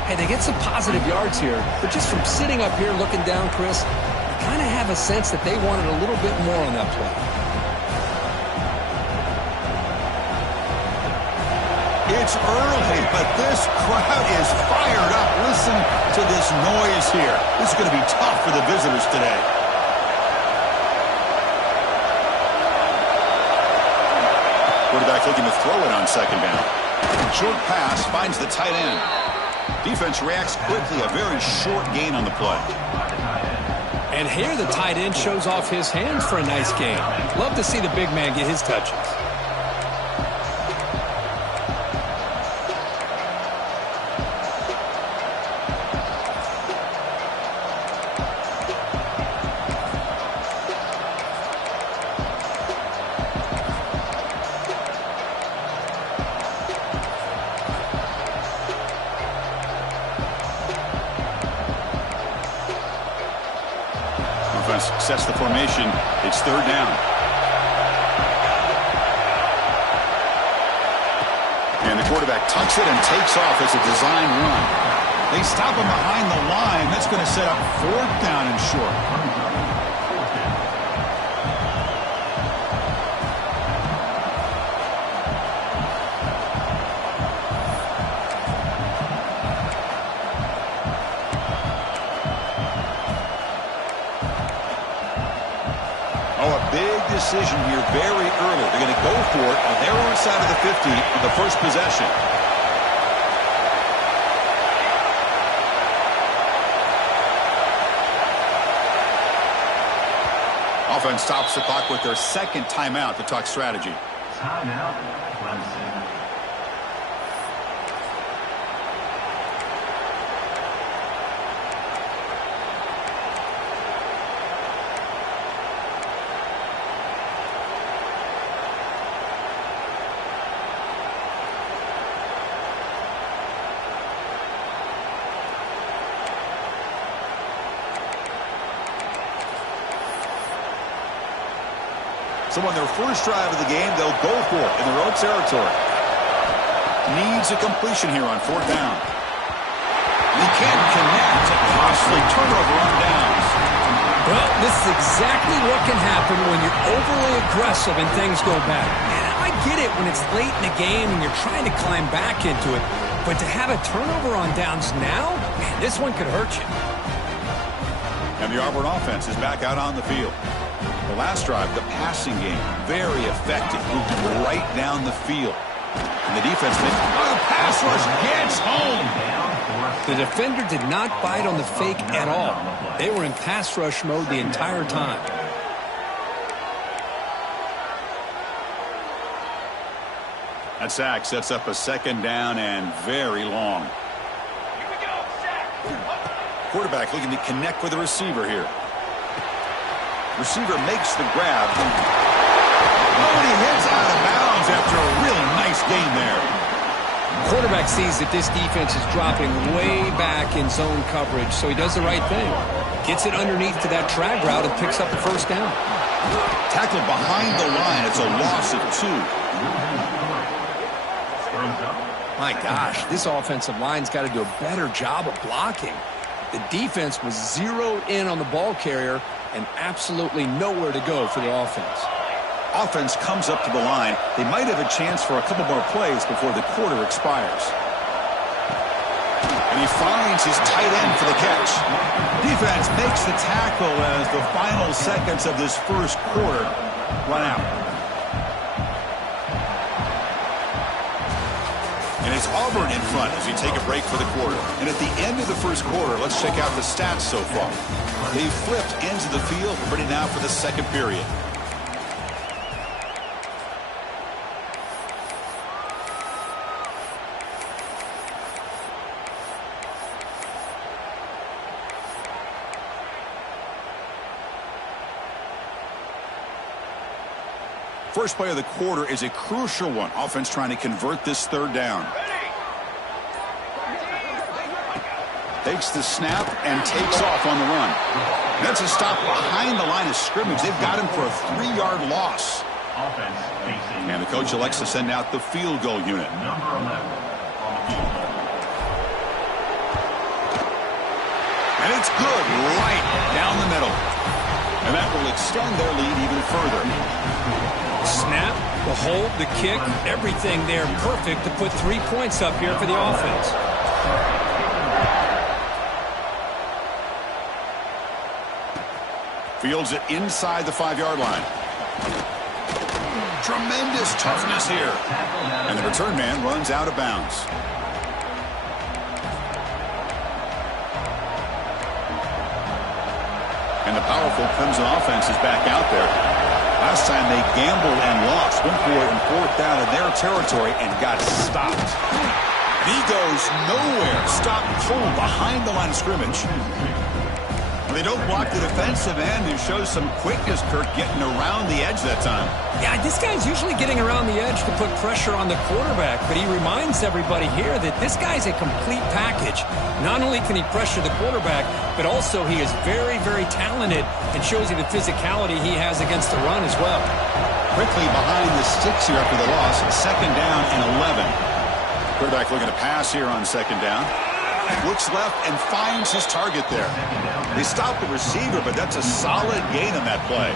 Hey, they get some positive yards here, but just from sitting up here looking down, Chris, I kind of have a sense that they wanted a little bit more on that play. It's early, but this crowd is fired up. Listen to this noise here. This is going to be tough for the visitors today. Quarterback looking to throw it on second down. Short pass finds the tight end. Defense reacts quickly. A very short gain on the play. And here the tight end shows off his hands for a nice gain. Love to see the big man get his touches. sets the formation. It's third down. And the quarterback tucks it and takes off as a design run. They stop him behind the line. That's going to set up fourth down and short. Decision here very early. They're going to go for it on their own side of the 50 on the first possession. Offense stops the clock with their second timeout to talk strategy. Timeout, Clemson. So on their first drive of the game, they'll go for it in their own territory. Needs a completion here on fourth down. They can't connect. A costly turnover on downs. Well, this is exactly what can happen when you're overly aggressive and things go bad. And I get it when it's late in the game and you're trying to climb back into it. But to have a turnover on downs now, man, this one could hurt you. And the Auburn offense is back out on the field. The last drive, the passing game, very effective. Moved right down the field. And the defense, the pass rush gets home. The defender did not bite on the fake at all. They were in pass rush mode the entire time. That sack sets up a second down and very long. Here we go, sack. Quarterback looking to connect with the receiver here. Receiver makes the grab. Oh, and he hits out of bounds after a really nice gain there. Quarterback sees that this defense is dropping way back in zone coverage, so he does the right thing. Gets it underneath to that drag route and picks up the first down. Tackled behind the line. It's a loss of 2. My gosh, this offensive line's got to do a better job of blocking. The defense was zeroed in on the ball carrier and absolutely nowhere to go for the offense. Offense comes up to the line. They might have a chance for a couple more plays before the quarter expires. And he finds his tight end for the catch. Defense makes the tackle as the final seconds of this first quarter run out. And it's Auburn in front as we take a break for the quarter. And at the end of the first quarter, let's check out the stats so far. They've flipped ends of the field, ready now for the second period. First play of the quarter is a crucial one. Offense trying to convert this third down. Takes the snap and takes off on the run. That's a stop behind the line of scrimmage. They've got him for a 3-yard loss. And the coach elects to send out the field goal unit. And it's good right down the middle. And that will extend their lead even further. Snap, the hold, the kick, everything there perfect to put 3 points up here for the offense. Fields it inside the 5-yard line. Tremendous toughness here. And the return man runs out of bounds. And the powerful Clemson offense is back out there. Last time they gambled and lost. Went for it in fourth down in their territory and got stopped. He goes nowhere. Stopped cold behind the line of scrimmage. They don't block the defensive end and show some quickness, Kirk, getting around the edge that time. Yeah, this guy's usually getting around the edge to put pressure on the quarterback, but he reminds everybody here that this guy's a complete package. Not only can he pressure the quarterback, but also he is very, very talented and shows you the physicality he has against the run as well. Quickly behind the sticks here after the loss. Second down and 11. Quarterback looking to pass here on second down. Looks left and finds his target there. They stopped the receiver, but that's a solid gain on that play.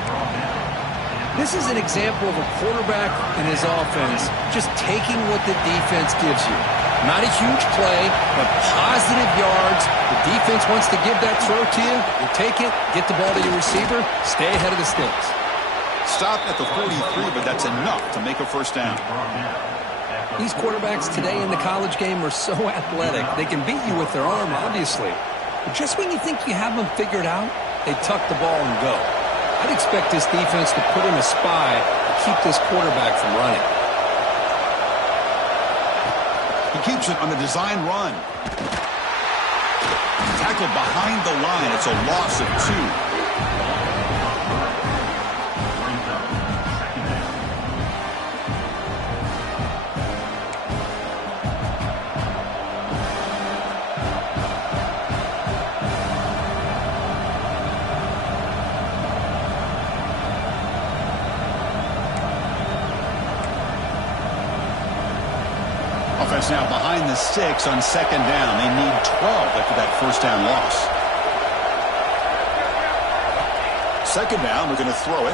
This is an example of a quarterback and his offense just taking what the defense gives you. Not a huge play, but positive yards. The defense wants to give that throw to you. You take it, get the ball to your receiver, stay ahead of the sticks. Stop at the 43, but that's enough to make a first down. These quarterbacks today in the college game are so athletic. They can beat you with their arm, obviously. But just when you think you have them figured out, they tuck the ball and go. I'd expect this defense to put in a spy to keep this quarterback from running. He keeps it on the design run. Tackled behind the line. It's a loss of 2. Offense now behind the 6 on second down. They need 12 after that first down loss. Second down, we're going to throw it.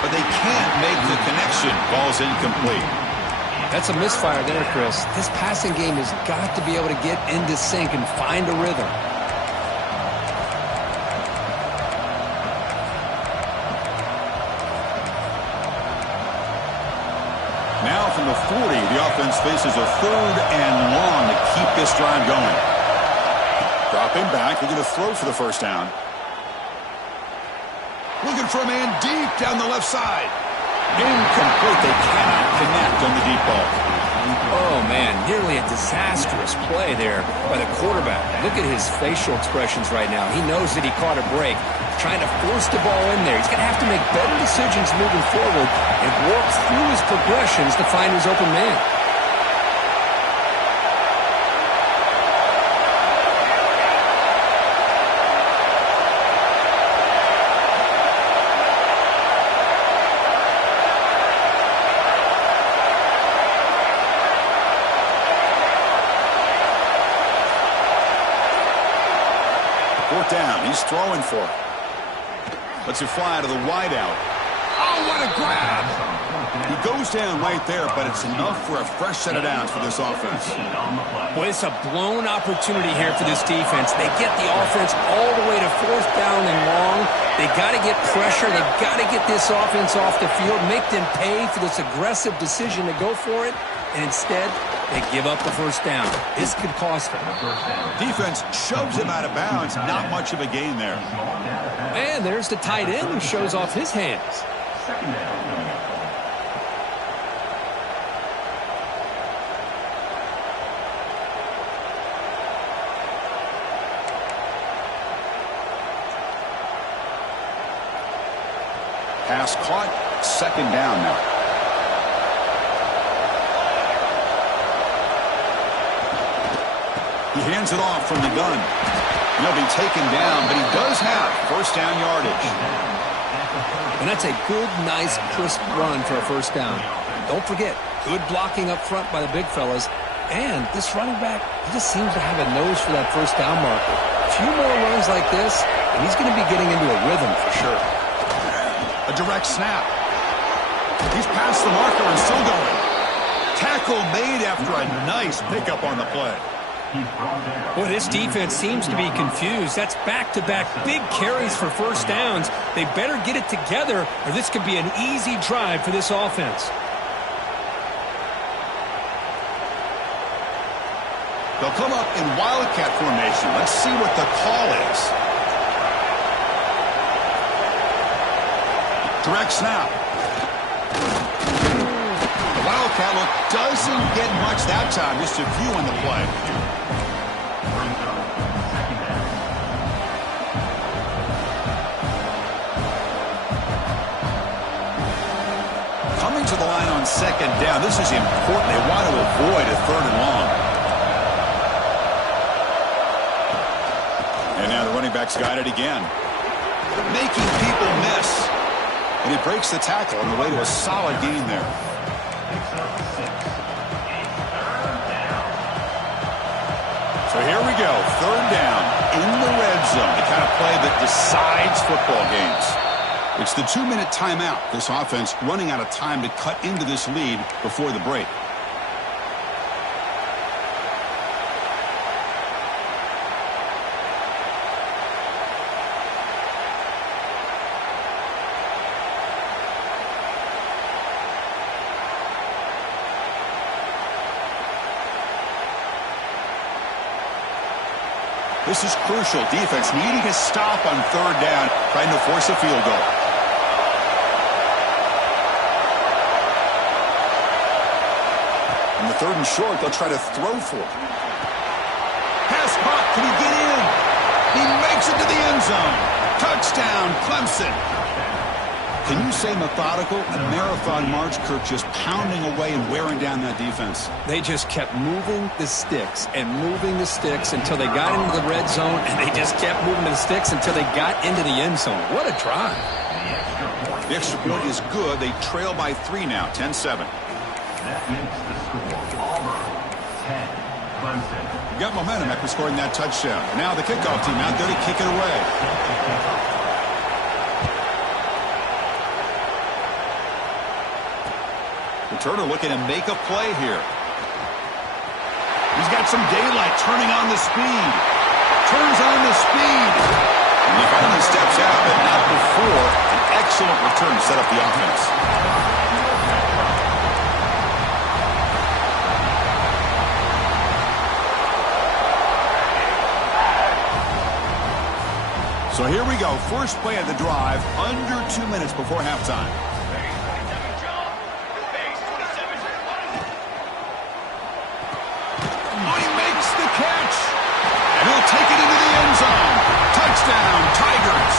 But they can't make the connection. Ball's incomplete. That's a misfire there, Chris. This passing game has got to be able to get into sync and find a rhythm. Now from the 40, the offense faces a third and long to keep this drive going. Dropping back, they're going to throw for the first down. Looking for a man deep down the left side. Incomplete. They cannot connect on the deep ball. Oh, man, nearly a disastrous play there by the quarterback. Look at his facial expressions right now. He knows that he caught a break, trying to force the ball in there. He's going to have to make better decisions moving forward and work through his progressions to find his open man. Fourth down. He's throwing for it. Lets it fly to the wideout. Oh, what a grab! He goes down right there, but it's enough for a fresh set of downs for this offense. Boy, it's a blown opportunity here for this defense. They get the offense all the way to fourth down and long. They got to get pressure. They got to get this offense off the field, make them pay for this aggressive decision to go for it, and instead they give up the first down. This could cost them. Defense shoves him out of bounds. Not much of a gain there. And there's the tight end who shows off his hands. Pass caught. Second down now. He hands it off from the gun. He'll be taken down, but he does have first down yardage. And that's a good, nice, crisp run for a first down. Don't forget, good blocking up front by the big fellas. And this running back, he just seems to have a nose for that first down marker. A few more runs like this, and he's going to be getting into a rhythm for sure. A direct snap. He's past the marker and still going. Tackle made after a nice pickup on the play. Boy, this defense seems to be confused. That's back-to-back big carries for first downs. They better get it together, or this could be an easy drive for this offense. They'll come up in wildcat formation. Let's see what the call is. Direct snap. The wildcat look doesn't get much that time. Just a few on the play. to the line on second down. This is important. They want to avoid a third and long. And now the running back's got it again. Making people miss. And he breaks the tackle on the way to a solid gain there. So here we go, third down in the red zone. The kind of play that decides football games. It's the 2-minute timeout. This offense running out of time to cut into this lead before the break. This is crucial. Defense needing a stop on third down, trying to force a field goal. On the third and short, they'll try to throw for it. Pass caught. Can he get in? He makes it to the end zone. Touchdown, Clemson. Can you say methodical? A marathon march, Kirk, just pounding away and wearing down that defense. They just kept moving the sticks and moving the sticks until they got into the red zone, and they just kept moving the sticks until they got into the end zone. What a drive. The extra point is good. They trail by 3 now, 10-7. That makes the score Auburn 10, Clemson. You got momentum after scoring that touchdown. Now the kickoff team out there to kick it away. Returner looking to make a play here. He's got some daylight, turning on the speed. Turns on the speed. And he finally steps out, but not before an excellent return to set up the offense. So here we go. First play of the drive, under 2 minutes before halftime. Take it into the end zone. Touchdown, Tigers.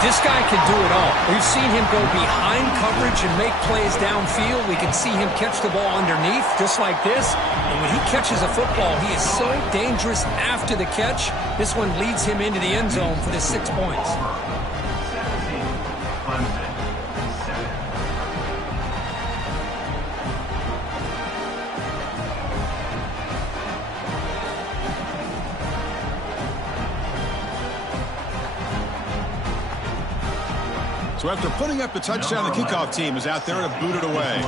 This guy can do it all. We've seen him go behind coverage and make plays downfield. We can see him catch the ball underneath just like this. And when he catches a football, he is so dangerous after the catch. This one leads him into the end zone for the 6 points. 17, Clemson 7. So after putting up the touchdown, the kickoff team is out there to boot it away.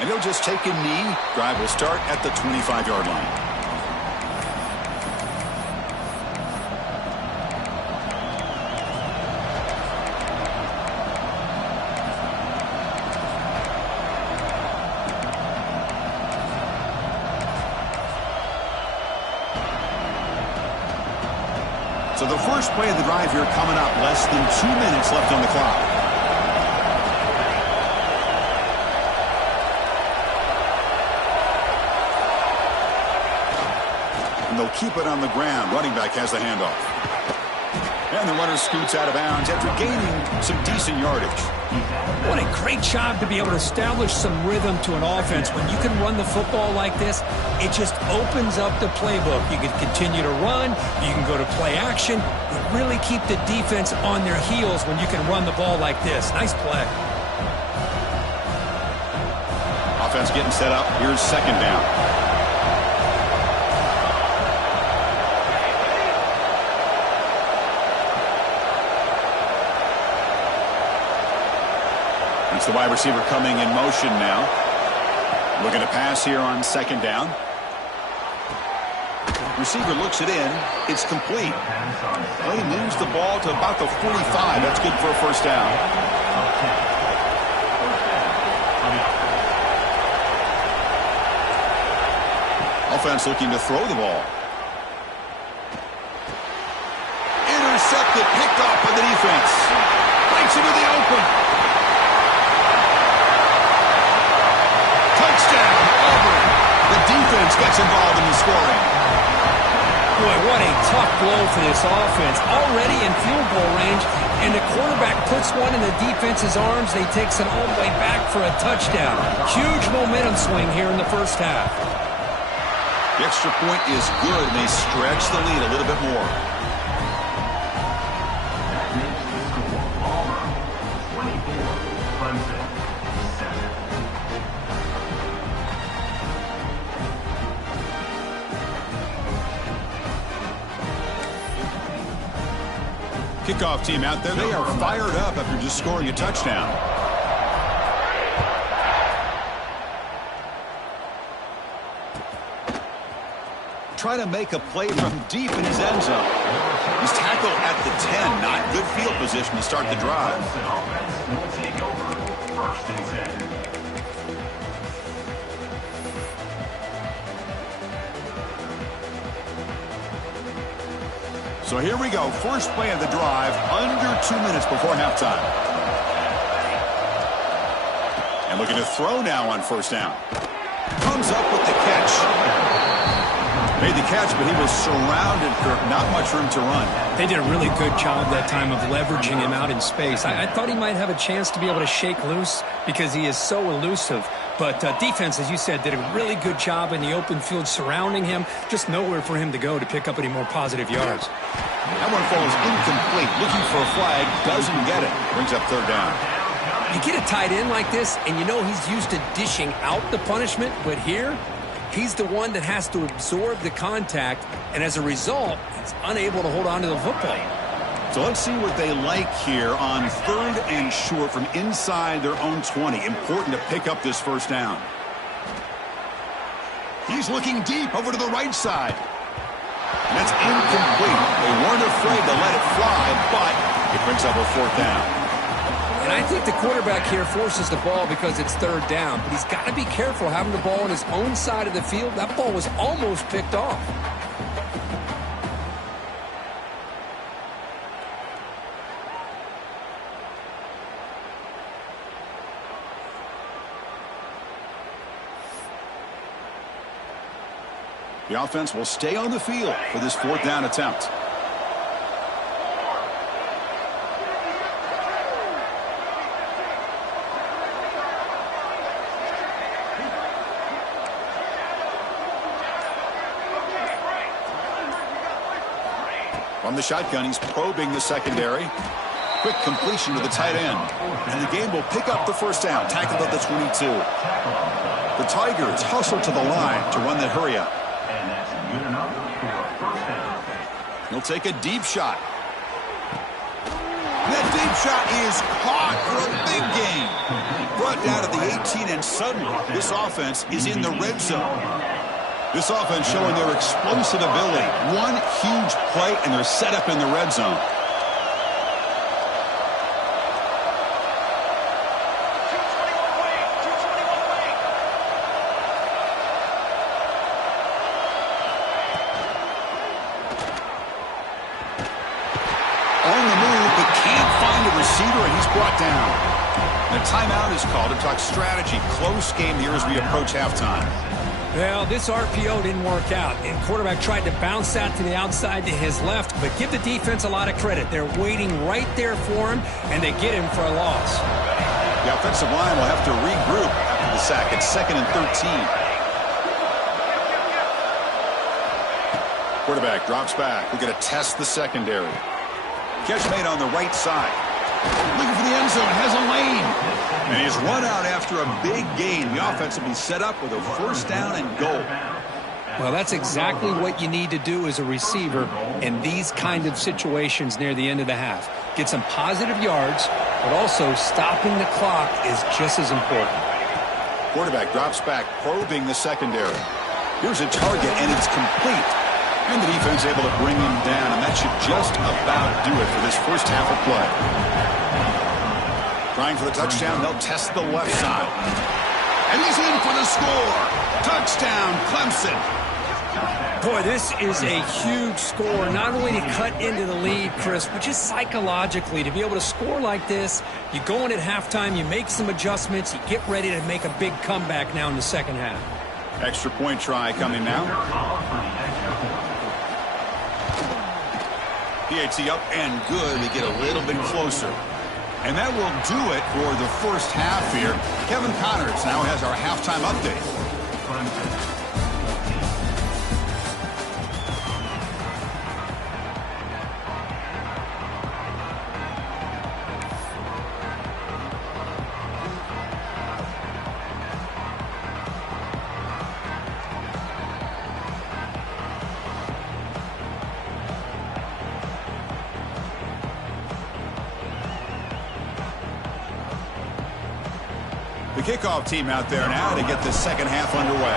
And he'll just take a knee. Drive will start at the 25-yard line. So the first play of the drive here coming up, less than 2 minutes left on the clock. And they'll keep it on the ground. Running back has the handoff. And the runner scoots out of bounds after gaining some decent yardage. What a great job to be able to establish some rhythm to an offense. When you can run the football like this, it just opens up the playbook. You can continue to run. You can go to play action. You really keep the defense on their heels when you can run the ball like this. Nice play. Offense getting set up. Here's second down. It's the wide receiver coming in motion now. Looking to pass here on second down. Receiver looks it in. It's complete. Well, he moves the ball to about the 45. That's good for a first down. Offense looking to throw the ball. Intercepted, picked off by the defense. Breaks into the open. Touchdown, Auburn. The defense gets involved in the scoring. Boy, what a tough blow for this offense. Already in field goal range, and the quarterback puts one in the defense's arms. They takes it all the way back for a touchdown. Huge momentum swing here in the first half. The extra point is good, and they stretch the lead a little bit more. Kickoff team out there, they are fired up after just scoring a touchdown. Trying to make a play from deep in his end zone. He's tackled at the 10, not good field position to start the drive. So here we go, first play of the drive, under 2 minutes before halftime. And looking to throw now on first down. Comes up with the catch. Made the catch, but he was surrounded for not much room to run. They did a really good job that time of leveraging him out in space. I thought he might have a chance to be able to shake loose because he is so elusive. But defense, as you said, did a really good job in the open field surrounding him. Just nowhere for him to go to pick up any more positive yards. That one falls incomplete. Looking for a flag, doesn't get it. Brings up third down. You get a tight end like this, and you know he's used to dishing out the punishment, but here, he's the one that has to absorb the contact, and as a result, he's unable to hold on to the football. So let's see what they like here on third and short from inside their own 20. Important to pick up this first down. He's looking deep over to the right side. And that's incomplete. They weren't afraid to let it fly, but it brings up a fourth down. And I think the quarterback here forces the ball because it's third down, but he's got to be careful having the ball on his own side of the field. That ball was almost picked off. The offense will stay on the field for this fourth down attempt. From the shotgun, he's probing the secondary. Quick completion to the tight end. And the game will pick up the first down. Tackled at the 22. The Tigers hustle to the line to run that hurry up. And that's good enough for a first down. He'll take a deep shot. That deep shot is caught for a big gain. Brought down to the 18, and suddenly this offense is in the red zone. This offense showing their explosive ability. One huge play, and they're set up in the red zone. On the move, but can't find a receiver, and he's brought down. And a timeout is called to talk strategy. Close game here as we approach halftime. Well, this RPO didn't work out, and quarterback tried to bounce that to the outside to his left, but give the defense a lot of credit. They're waiting right there for him, and they get him for a loss. The offensive line will have to regroup after the sack. It's 2nd and 13. Quarterback drops back. We're going to test the secondary. Catch made on the right side. Looking for the end zone. Has a lane. And he's run out after a big gain. The offense will be set up with a first down and goal. Well, that's exactly what you need to do as a receiver in these kind of situations near the end of the half. Get some positive yards, but also stopping the clock is just as important. Quarterback drops back, probing the secondary. Here's a target, and it's complete. And the defense able to bring him down, and that should just about do it for this first half of play. Trying for the touchdown, they'll test the left side. And he's in for the score. Touchdown, Clemson. Boy, this is a huge score, not only to cut into the lead, Chris, but just psychologically to be able to score like this. You go in at halftime, you make some adjustments, you get ready to make a big comeback now in the second half. Extra point try coming now. PAT up and good. They get a little bit closer. And that will do it for the first half here. Kevin Connors now has our halftime update. The kickoff team out there now to get the second half underway.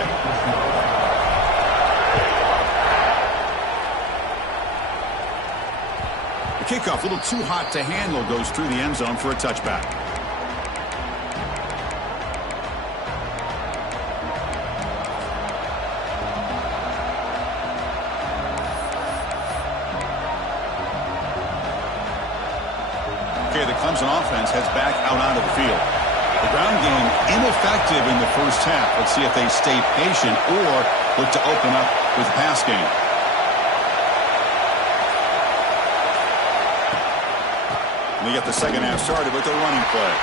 The kickoff, a little too hot to handle, goes through the end zone for a touchback. Okay, the Clemson offense heads back out onto the field. The ground game ineffective in the first half. Let's see if they stay patient or look to open up with the pass game. They get the second half started with the running play.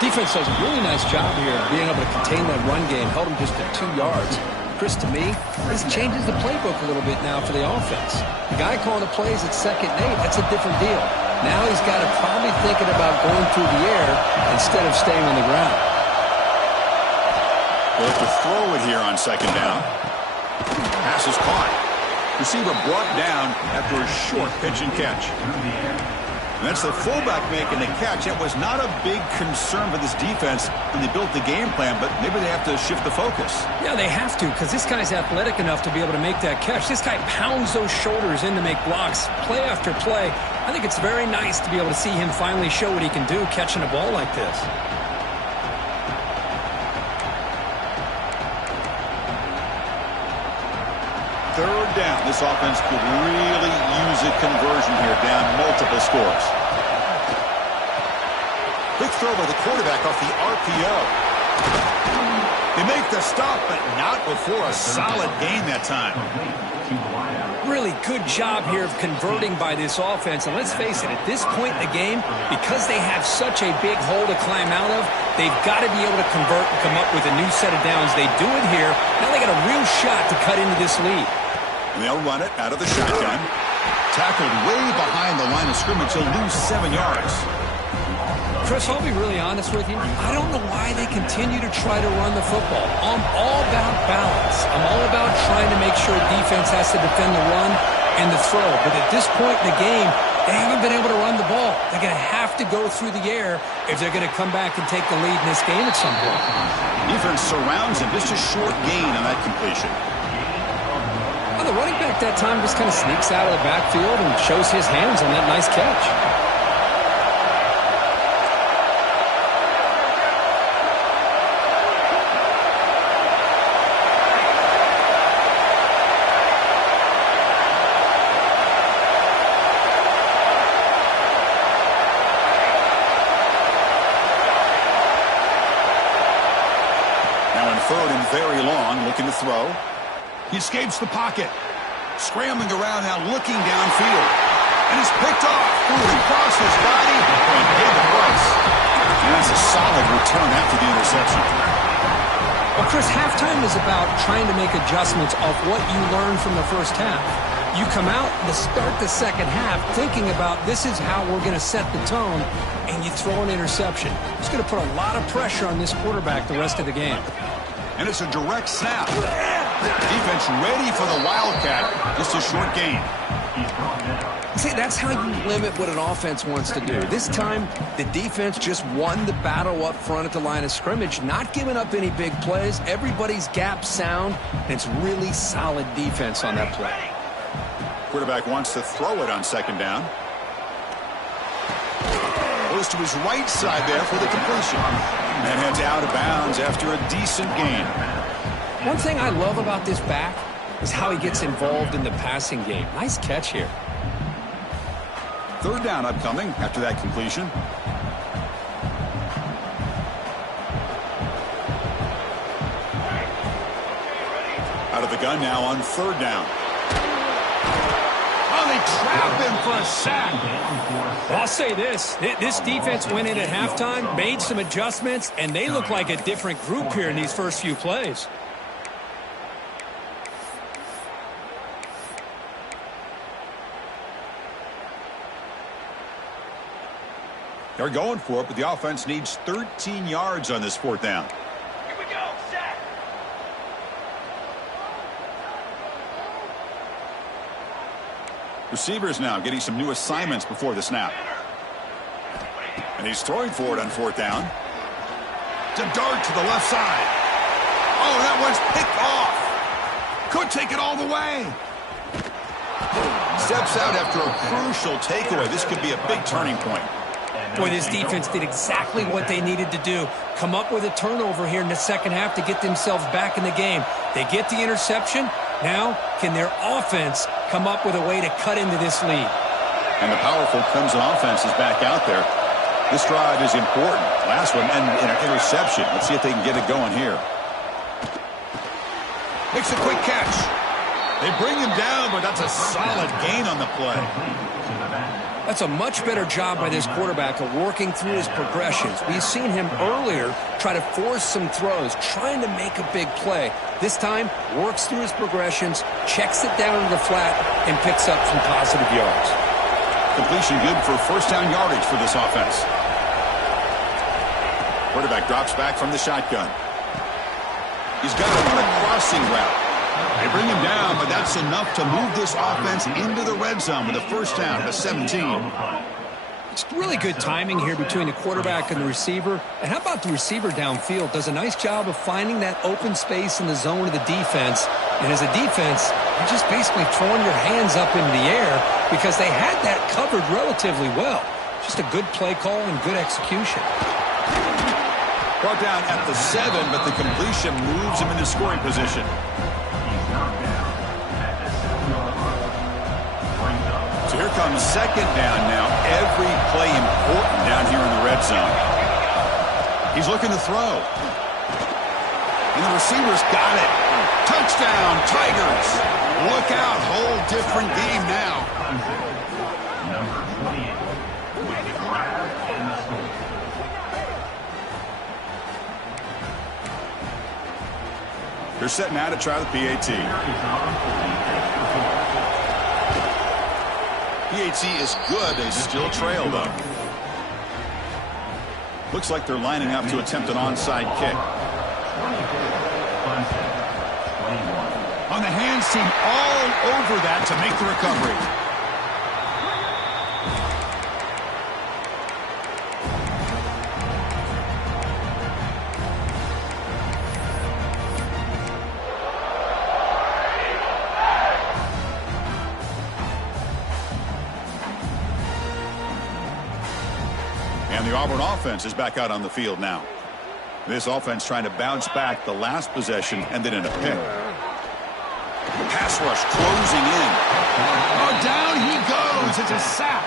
Defense does a really nice job here of being able to contain that run game. Held them just at 2 yards. Chris, to me, this changes the playbook a little bit now for the offense. The guy calling the plays at 2nd and 8, that's a different deal. Now he's got to probably thinking about going through the air instead of staying on the ground. They'll have to throw it here on 2nd down. Pass is caught. Receiver brought down after a short pitch and catch. And that's the fullback making the catch. That was not a big concern for this defense when they built the game plan, but maybe they have to shift the focus. Yeah, they have to, because this guy's athletic enough to be able to make that catch. This guy pounds those shoulders in to make blocks, play after play. I think it's very nice to be able to see him finally show what he can do catching a ball like this. Third down. This offense could really use a conversion here, down multiple scores. Quick throw by the quarterback off the RPO. They make the stop, but not before a solid gain that time. Really good job here of converting by this offense. And let's face it, at this point in the game, because they have such a big hole to climb out of, they've got to be able to convert and come up with a new set of downs. They do it here. Now they got a real shot to cut into this lead. And they'll run it out of the shotgun. Tackled way behind the line of scrimmage. He'll lose 7 yards. Chris, I'll be really honest with you. I don't know why they continue to try to run the football. I'm all about balance. I'm all about trying to make sure defense has to defend the run and the throw. But at this point in the game, they haven't been able to run the ball. They're going to have to go through the air if they're going to come back and take the lead in this game at some point. Defense surrounds him. Just a short gain on that completion. Well, the running back that time just kind of sneaks out of the backfield and shows his hands on that nice catch. Third and very long, looking to throw. He escapes the pocket. Scrambling around now, looking downfield. And he's picked off. Moving across his body and paid the price. And that's a solid return after the interception. Well, Chris, halftime is about trying to make adjustments off what you learned from the first half. You come out to start the second half thinking about this is how we're going to set the tone, and you throw an interception. It's going to put a lot of pressure on this quarterback the rest of the game. And it's a direct snap. Defense ready for the Wildcat. Just a short gain. See, that's how you limit what an offense wants to do. This time, the defense just won the battle up front at the line of scrimmage, not giving up any big plays. Everybody's gap sound, and it's really solid defense on that play. Quarterback wants to throw it on second down. Goes to his right side there for the completion. And heads out of bounds after a decent gain. One thing I love about this back is how he gets involved in the passing game. Nice catch here. Third down upcoming after that completion. Out of the gun now on third down. Oh, they trap him for a sack. Well, I'll say this. This defense went in at halftime, made some adjustments, and they look like a different group here in these first few plays. They're going for it, but the offense needs 13 yards on this fourth down. Here we go, sack. Receivers now getting some new assignments before the snap. And he's throwing for it on fourth down. It's a dart to the left side. Oh, that one's picked off. Could take it all the way. Steps out after a crucial takeaway. This could be a big turning point. Boy, this defense did exactly what they needed to do. Come up with a turnover here in the second half to get themselves back in the game. They get the interception. Now, can their offense come up with a way to cut into this lead? And the powerful Clemson offense is back out there. This drive is important. Last one and an interception. Let's see if they can get it going here. Makes a quick catch. They bring him down, but that's a solid gain on the play. That's a much better job by this quarterback of working through his progressions. We've seen him earlier try to force some throws, trying to make a big play. This time, works through his progressions, checks it down to the flat, and picks up some positive yards. Completion good for first down yardage for this offense. Quarterback drops back from the shotgun. He's got him on a crossing route. They bring him down, but that's enough to move this offense into the red zone with a first down at 17. It's really good timing here between the quarterback and the receiver. And how about the receiver downfield? Does a nice job of finding that open space in the zone of the defense. And as a defense, you're just basically throwing your hands up in the air because they had that covered relatively well. Just a good play call and good execution. Brought down at the 7, but the completion moves him into scoring position. So here comes second down now. Every play important down here in the red zone. He's looking to throw. And the receiver's got it. Touchdown, Tigers. Look out. Whole different game now. Number 28 with the grab and the score. They're setting out to try the PAT. PAT is good. They still trail, though. Looks like they're lining up to attempt an onside kick. On the hands team, all over that to make the recovery. And the Auburn offense is back out on the field now. This offense trying to bounce back the last possession and then in a pick. Pass rush closing in. Oh, down he goes. It's a sack.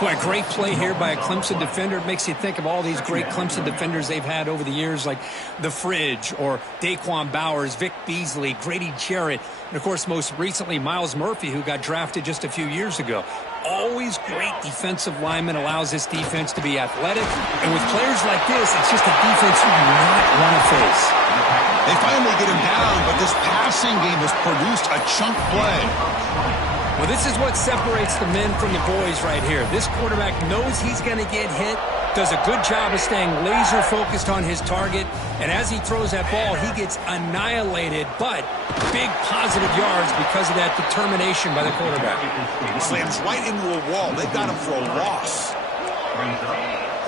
Boy, a great play here by a Clemson defender. It makes you think of all these great Clemson defenders they've had over the years, like the Fridge or Daquan Bowers, Vic Beasley, Grady Jarrett, and, of course, most recently, Miles Murphy, who got drafted just a few years ago. Always great defensive lineman, allows this defense to be athletic. And with players like this, it's just a defense you do not want to face. They finally get him down, but this passing game has produced a chunk play. Well, this is what separates the men from the boys right here. This quarterback knows he's going to get hit, does a good job of staying laser focused on his target, and as he throws that ball, he gets annihilated, but big positive yards because of that determination by the quarterback. Slams right into a wall. They got him for a loss.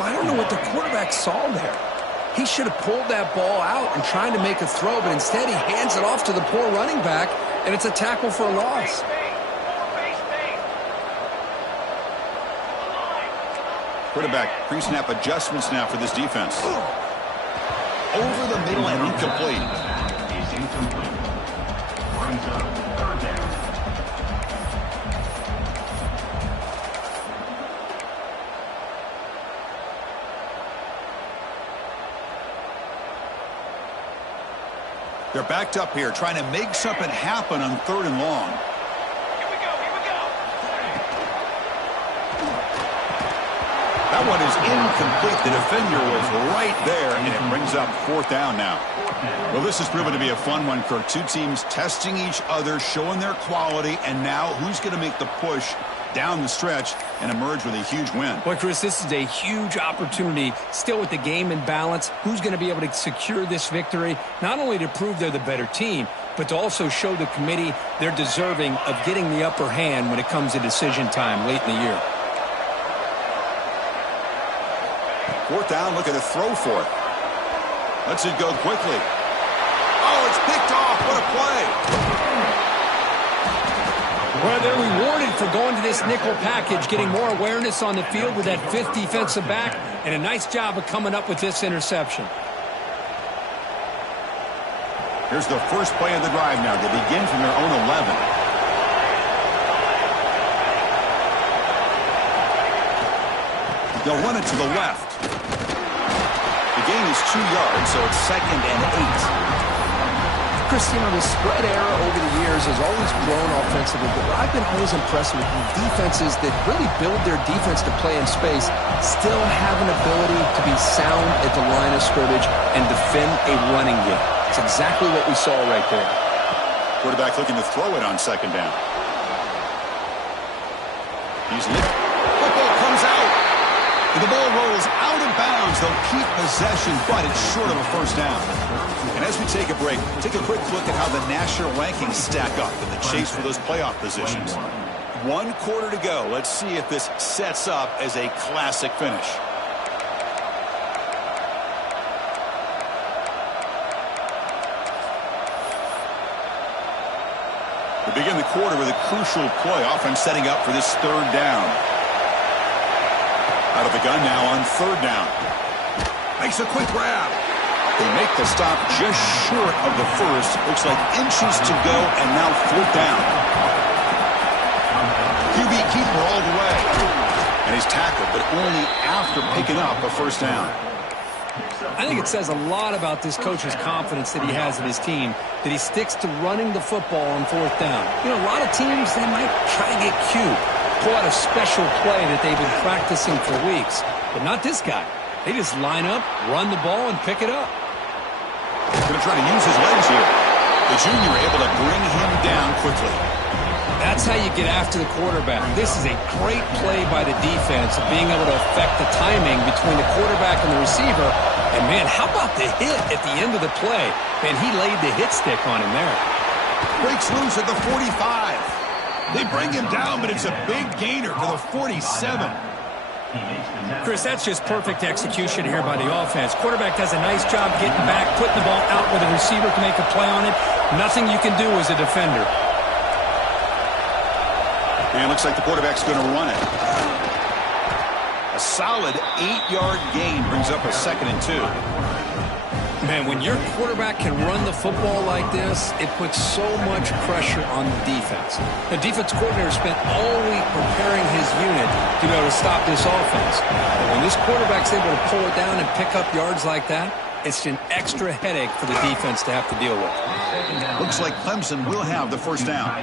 Well, I don't know what the quarterback saw there. He should have pulled that ball out and tried to make a throw, but instead he hands it off to the poor running back, and it's a tackle for a loss. Quarterback pre-snap adjustments now for this defense. Over the middle and incomplete. Is incomplete. Brings up third down. They're backed up here, trying to make something happen on 3rd and long. Here we go, here we go. That one is incomplete. The defender was right there, and it brings up fourth down now. Well, this has proven to be a fun one, Kirk. Two teams testing each other, showing their quality, and now who's going to make the push down the stretch and emerge with a huge win? Well, Chris, this is a huge opportunity, still with the game in balance. Who's going to be able to secure this victory, not only to prove they're the better team, but to also show the committee they're deserving of getting the upper hand when it comes to decision time late in the year. Fourth down, look at the throw for it. Lets it go quickly. Oh, it's picked off. What a play. Well, they're rewarded for going to this nickel package, getting more awareness on the field with that fifth defensive back, and a nice job of coming up with this interception. Here's the first play of the drive now. They begin from their own 11. They'll run it to the left. The gain is 2 yards, so it's 2nd and 8. Chris, you know, the spread era over the years has always grown offensively, but I've been always impressed with defenses that really build their defense to play in space, still have an ability to be sound at the line of scrimmage and defend a running game. It's exactly what we saw right there. Quarterback looking to throw it on 2nd down. He's lit. Football comes out. And the ball rolls out of bounds. They'll keep possession, but it's short of a first down. And as we take a break, take a quick look at how the national rankings stack up in the chase for those playoff positions. 1 quarter to go. Let's see if this sets up as a classic finish. We begin the quarter with a crucial play, offense setting up for this 3rd down. Out of the gun now on 3rd down. Makes a quick grab. They make the stop just short of the first. Looks like inches to go, and now 4th down. QB keeper all the way. And he's tackled, but only after picking up a first down. I think it says a lot about this coach's confidence that he has in his team, that he sticks to running the football on 4th down. You know, a lot of teams, they might try to get cute, pull out a special play that they've been practicing for weeks. But not this guy. They just line up, run the ball, and pick it up. Going to try to use his legs here. The junior able to bring him down quickly. That's how you get after the quarterback. This is a great play by the defense of being able to affect the timing between the quarterback and the receiver. And, man, how about the hit at the end of the play? Man, he laid the hit stick on him there. Breaks loose at the 45. They bring him down, but it's a big gainer to the 47. Chris, that's just perfect execution here by the offense. Quarterback does a nice job getting back, putting the ball out where the receiver can make a play on it. Nothing you can do as a defender. And it looks like the quarterback's going to run it. A solid 8-yard gain brings up a 2nd and 2. Man, when your quarterback can run the football like this, it puts so much pressure on the defense. The defense coordinator spent all week preparing his unit to be able to stop this offense. But when this quarterback's able to pull it down and pick up yards like that, it's an extra headache for the defense to have to deal with. Looks like Clemson will have the first down.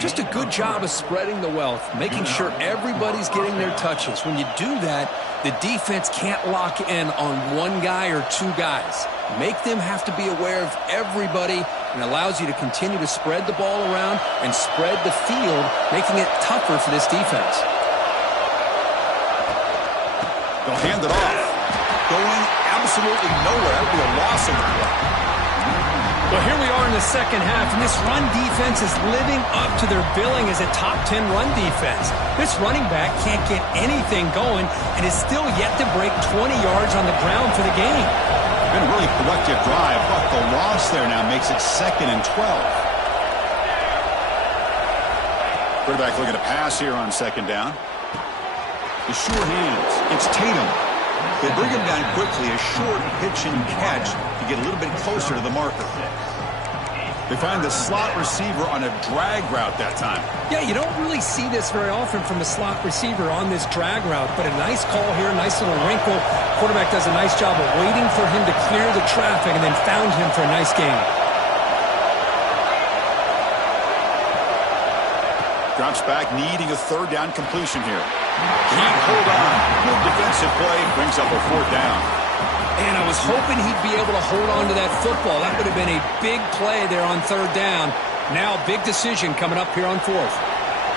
Just a good job of spreading the wealth, making sure everybody's getting their touches. When you do that, the defense can't lock in on one guy or two guys. Make them have to be aware of everybody, and allows you to continue to spread the ball around and spread the field, making it tougher for this defense. They'll hand it off. Going absolutely nowhere. That would be a loss of the play. Well, here we are in the second half, and this run defense is living up to their billing as a top 10 run defense. This running back can't get anything going and is still yet to break 20 yards on the ground for the game. Been a really productive drive, but the loss there now makes it 2nd and 12. Quarterback looking to pass here on 2nd down. The sure hands. It's Tatum. They bring him down quickly, a short pitch and catch to get a little bit closer to the marker. They find the slot receiver on a drag route that time. Yeah, you don't really see this very often from a slot receiver on this drag route, but a nice call here, nice little wrinkle. Quarterback does a nice job of waiting for him to clear the traffic and then found him for a nice gain. Drops back, needing a 3rd down completion here. Can't hold on. Good defensive play. Brings up a 4th down. And I was hoping he'd be able to hold on to that football. That would have been a big play there on 3rd down. Now, big decision coming up here on 4th.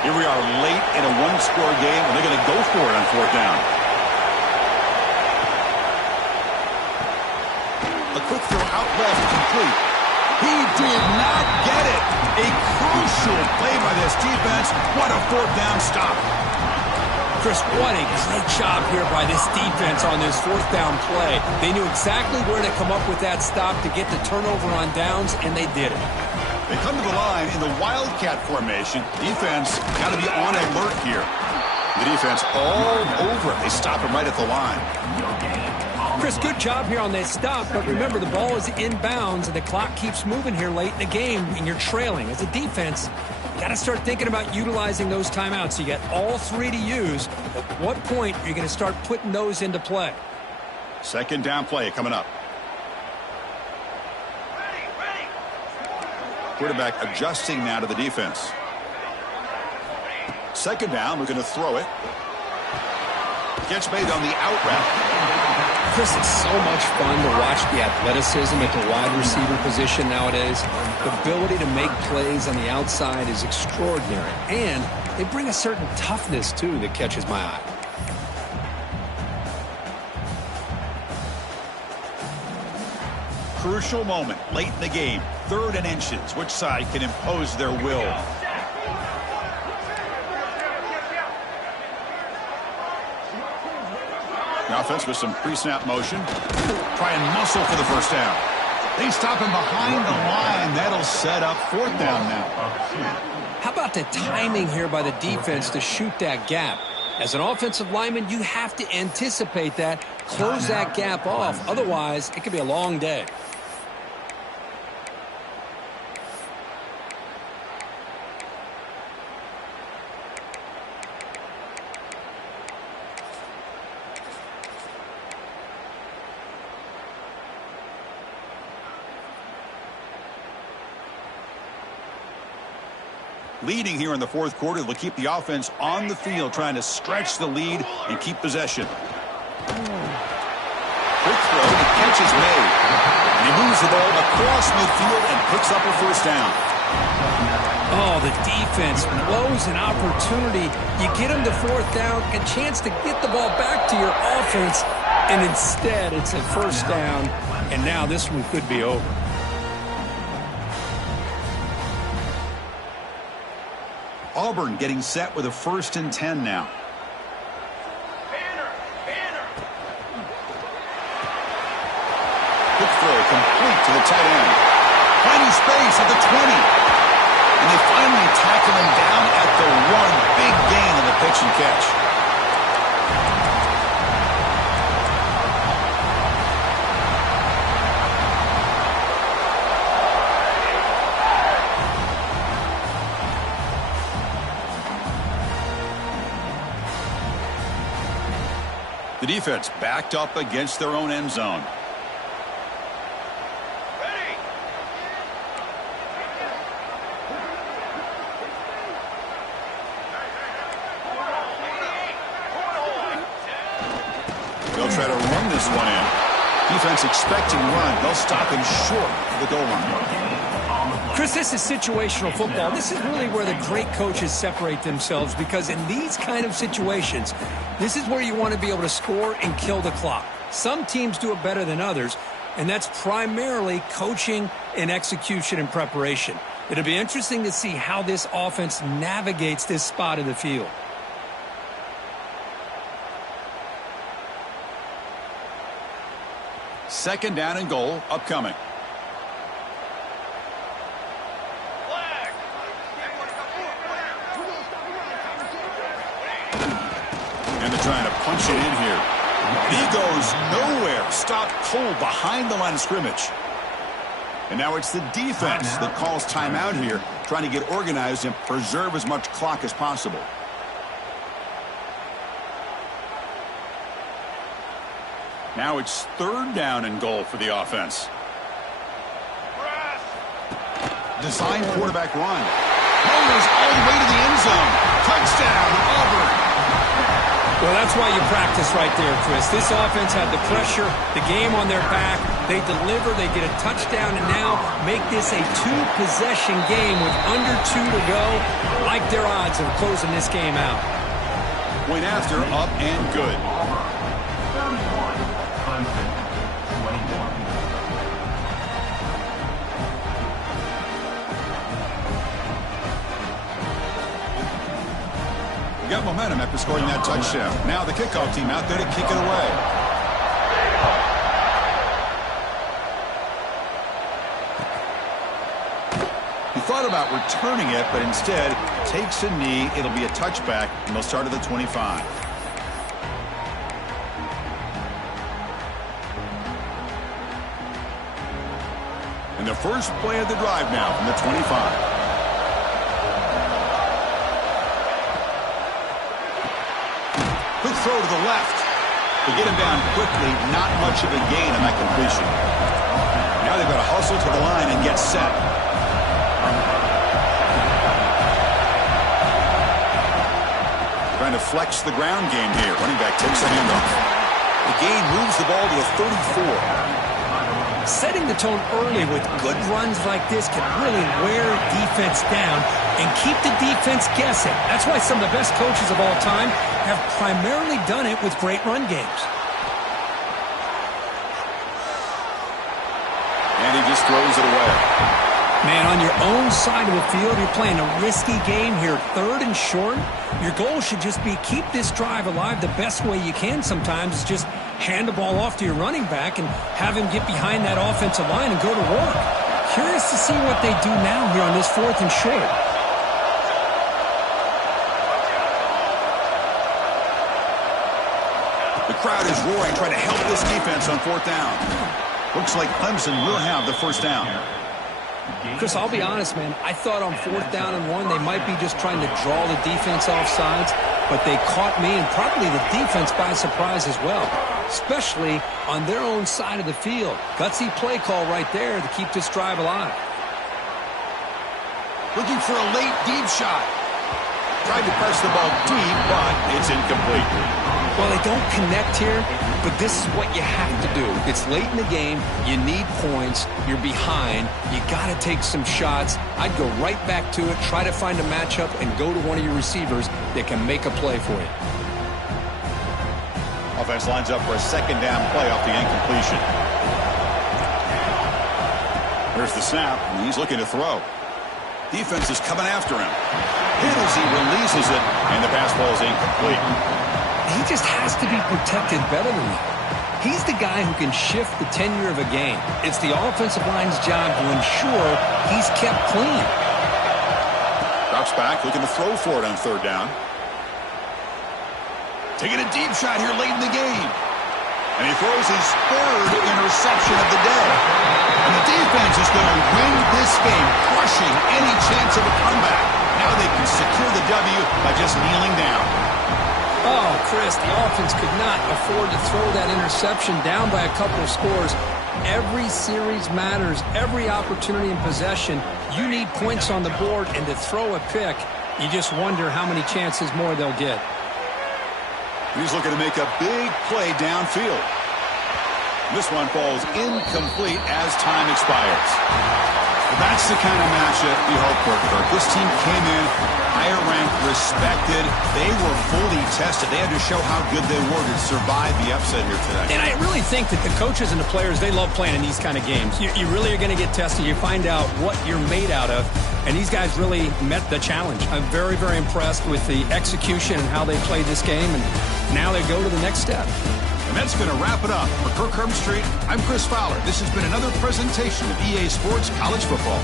Here we are late in a 1-score game, and they're going to go for it on 4th down. A quick throw out left, complete. He did not get it. A crucial play by this defense. What a 4th down stop. Chris, what a great job here by this defense on this 4th down play. They knew exactly where to come up with that stop to get the turnover on downs, and they did it. They come to the line in the Wildcat formation. Defense got to be on alert here. The defense all over it. They stop him right at the line. Chris, good job here on that stop, but remember, the ball is inbounds, and the clock keeps moving here late in the game, and you're trailing. As a defense, you got to start thinking about utilizing those timeouts. You got all 3 to use. At what point are you going to start putting those into play? 2nd down play coming up. Quarterback adjusting now to the defense. 2nd down, we're going to throw it. Gets made on the out route. Chris, it's so much fun to watch the athleticism at the wide receiver position nowadays. The ability to make plays on the outside is extraordinary. And they bring a certain toughness, too, that catches my eye. Crucial moment late in the game. 3rd and inches. Which side can impose their will? The offense with some pre-snap motion. Try and muscle for the 1st down. They stop him behind the line. That'll set up 4th down now. How about the timing here by the defense to shoot that gap? As an offensive lineman, you have to anticipate that, close that gap off. Otherwise, it could be a long day. Leading here in the 4th quarter, they'll keep the offense on the field, trying to stretch the lead and keep possession. Quick throw, the catch is made. And he moves the ball across midfield and picks up a 1st down. Oh, the defense blows an opportunity. You get them to 4th down, a chance to get the ball back to your offense, and instead it's a 1st down, and now this one could be over. Auburn getting set with a 1st and 10 now. Quick throw complete to the tight end. Finding space at the 20. And they finally tackle him down at the 1. Big gain on the pitch and catch. The defense backed up against their own end zone. They'll try to run this one in. Defense expecting run. They'll stop him short of the goal line. Chris, this is situational football. This is really where the great coaches separate themselves, because in these kind of situations, this is where you want to be able to score and kill the clock. Some teams do it better than others, and that's primarily coaching and execution and preparation. It'll be interesting to see how this offense navigates this spot in the field. Second down and goal upcoming. And they're trying to punch it in here. He goes nowhere. Stopped cold behind the line of scrimmage. And now it's the defense that calls timeout here, trying to get organized and preserve as much clock as possible. Now it's third down and goal for the offense. Design quarterback run. Goes all the way to the end zone. Touchdown, Auburn. Well, that's why you practice right there, Chris. This offense had the pressure, the game on their back. They deliver, they get a touchdown, and now make this a two-possession game with under 2 to go. I like their odds of closing this game out. Point after, up and good. 31, Clemson, 21. Got momentum after scoring that touchdown. Now the kickoff team out there to kick it away. He thought about returning it, but instead takes a knee. It'll be a touchback, and they'll start at the 25. And the first play of the drive now from the 25. Quick throw to the left. They get him down quickly. Not much of a gain on that completion. Now they've got to hustle to the line and get set. Trying to flex the ground game here. Running back takes the handoff. The gain moves the ball to the 34. Setting the tone early with good runs like this can really wear defense down and keep the defense guessing. That's why some of the best coaches of all time have primarily done it with great run games. And he just throws it away. Man, on your own side of the field, you're playing a risky game here, 3rd and short. Your goal should just be keep this drive alive the best way you can sometimes. Is just hand the ball off to your running back and have him get behind that offensive line and go to work. Curious to see what they do now here on this 4th and short. The crowd is roaring, trying to help this defense on 4th down. Looks like Clemson will have the first down. Chris, I'll be honest, man. I thought on 4th down and 1, they might be just trying to draw the defense off sides, but they caught me and probably the defense by surprise as well, especially on their own side of the field. Gutsy play call right there to keep this drive alive. Looking for a late deep shot. Tried to press the ball deep, but it's incomplete. Well, they don't connect here, but this is what you have to do. It's late in the game. You need points. You're behind. You got to take some shots. I'd go right back to it, try to find a matchup, and go to one of your receivers that can make a play for you. Offense lines up for a 2nd down play off the incompletion. There's the snap, and he's looking to throw. Defense is coming after him. Hit as he releases it, and the pass ball is incomplete. He just has to be protected better than that. He's the guy who can shift the tenure of a game. It's the offensive line's job to ensure he's kept clean. Drops back, looking to throw for it on 3rd down. Taking a deep shot here late in the game. And he throws his 3rd interception of the day. And the defense is going to win this game, crushing any chance of a comeback. Now they can secure the W by just kneeling down. Oh, Chris, the offense could not afford to throw that interception down by a couple of scores. Every series matters. Every opportunity in possession, you need points on the board, and to throw a pick, you just wonder how many chances more they'll get. He's looking to make a big play downfield. This one falls incomplete as time expires. Well, that's the kind of matchup you hope for, Kirk. This team came in higher ranked, respected. They were fully tested. They had to show how good they were to survive the upset here today. And I really think that the coaches and the players, they love playing in these kind of games. You really are going to get tested. You find out what you're made out of. And these guys really met the challenge. I'm very, very impressed with the execution and how they played this game. And now they go to the next step. And that's going to wrap it up. For Kirk Herbstreit, I'm Chris Fowler. This has been another presentation of EA Sports College Football.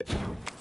it.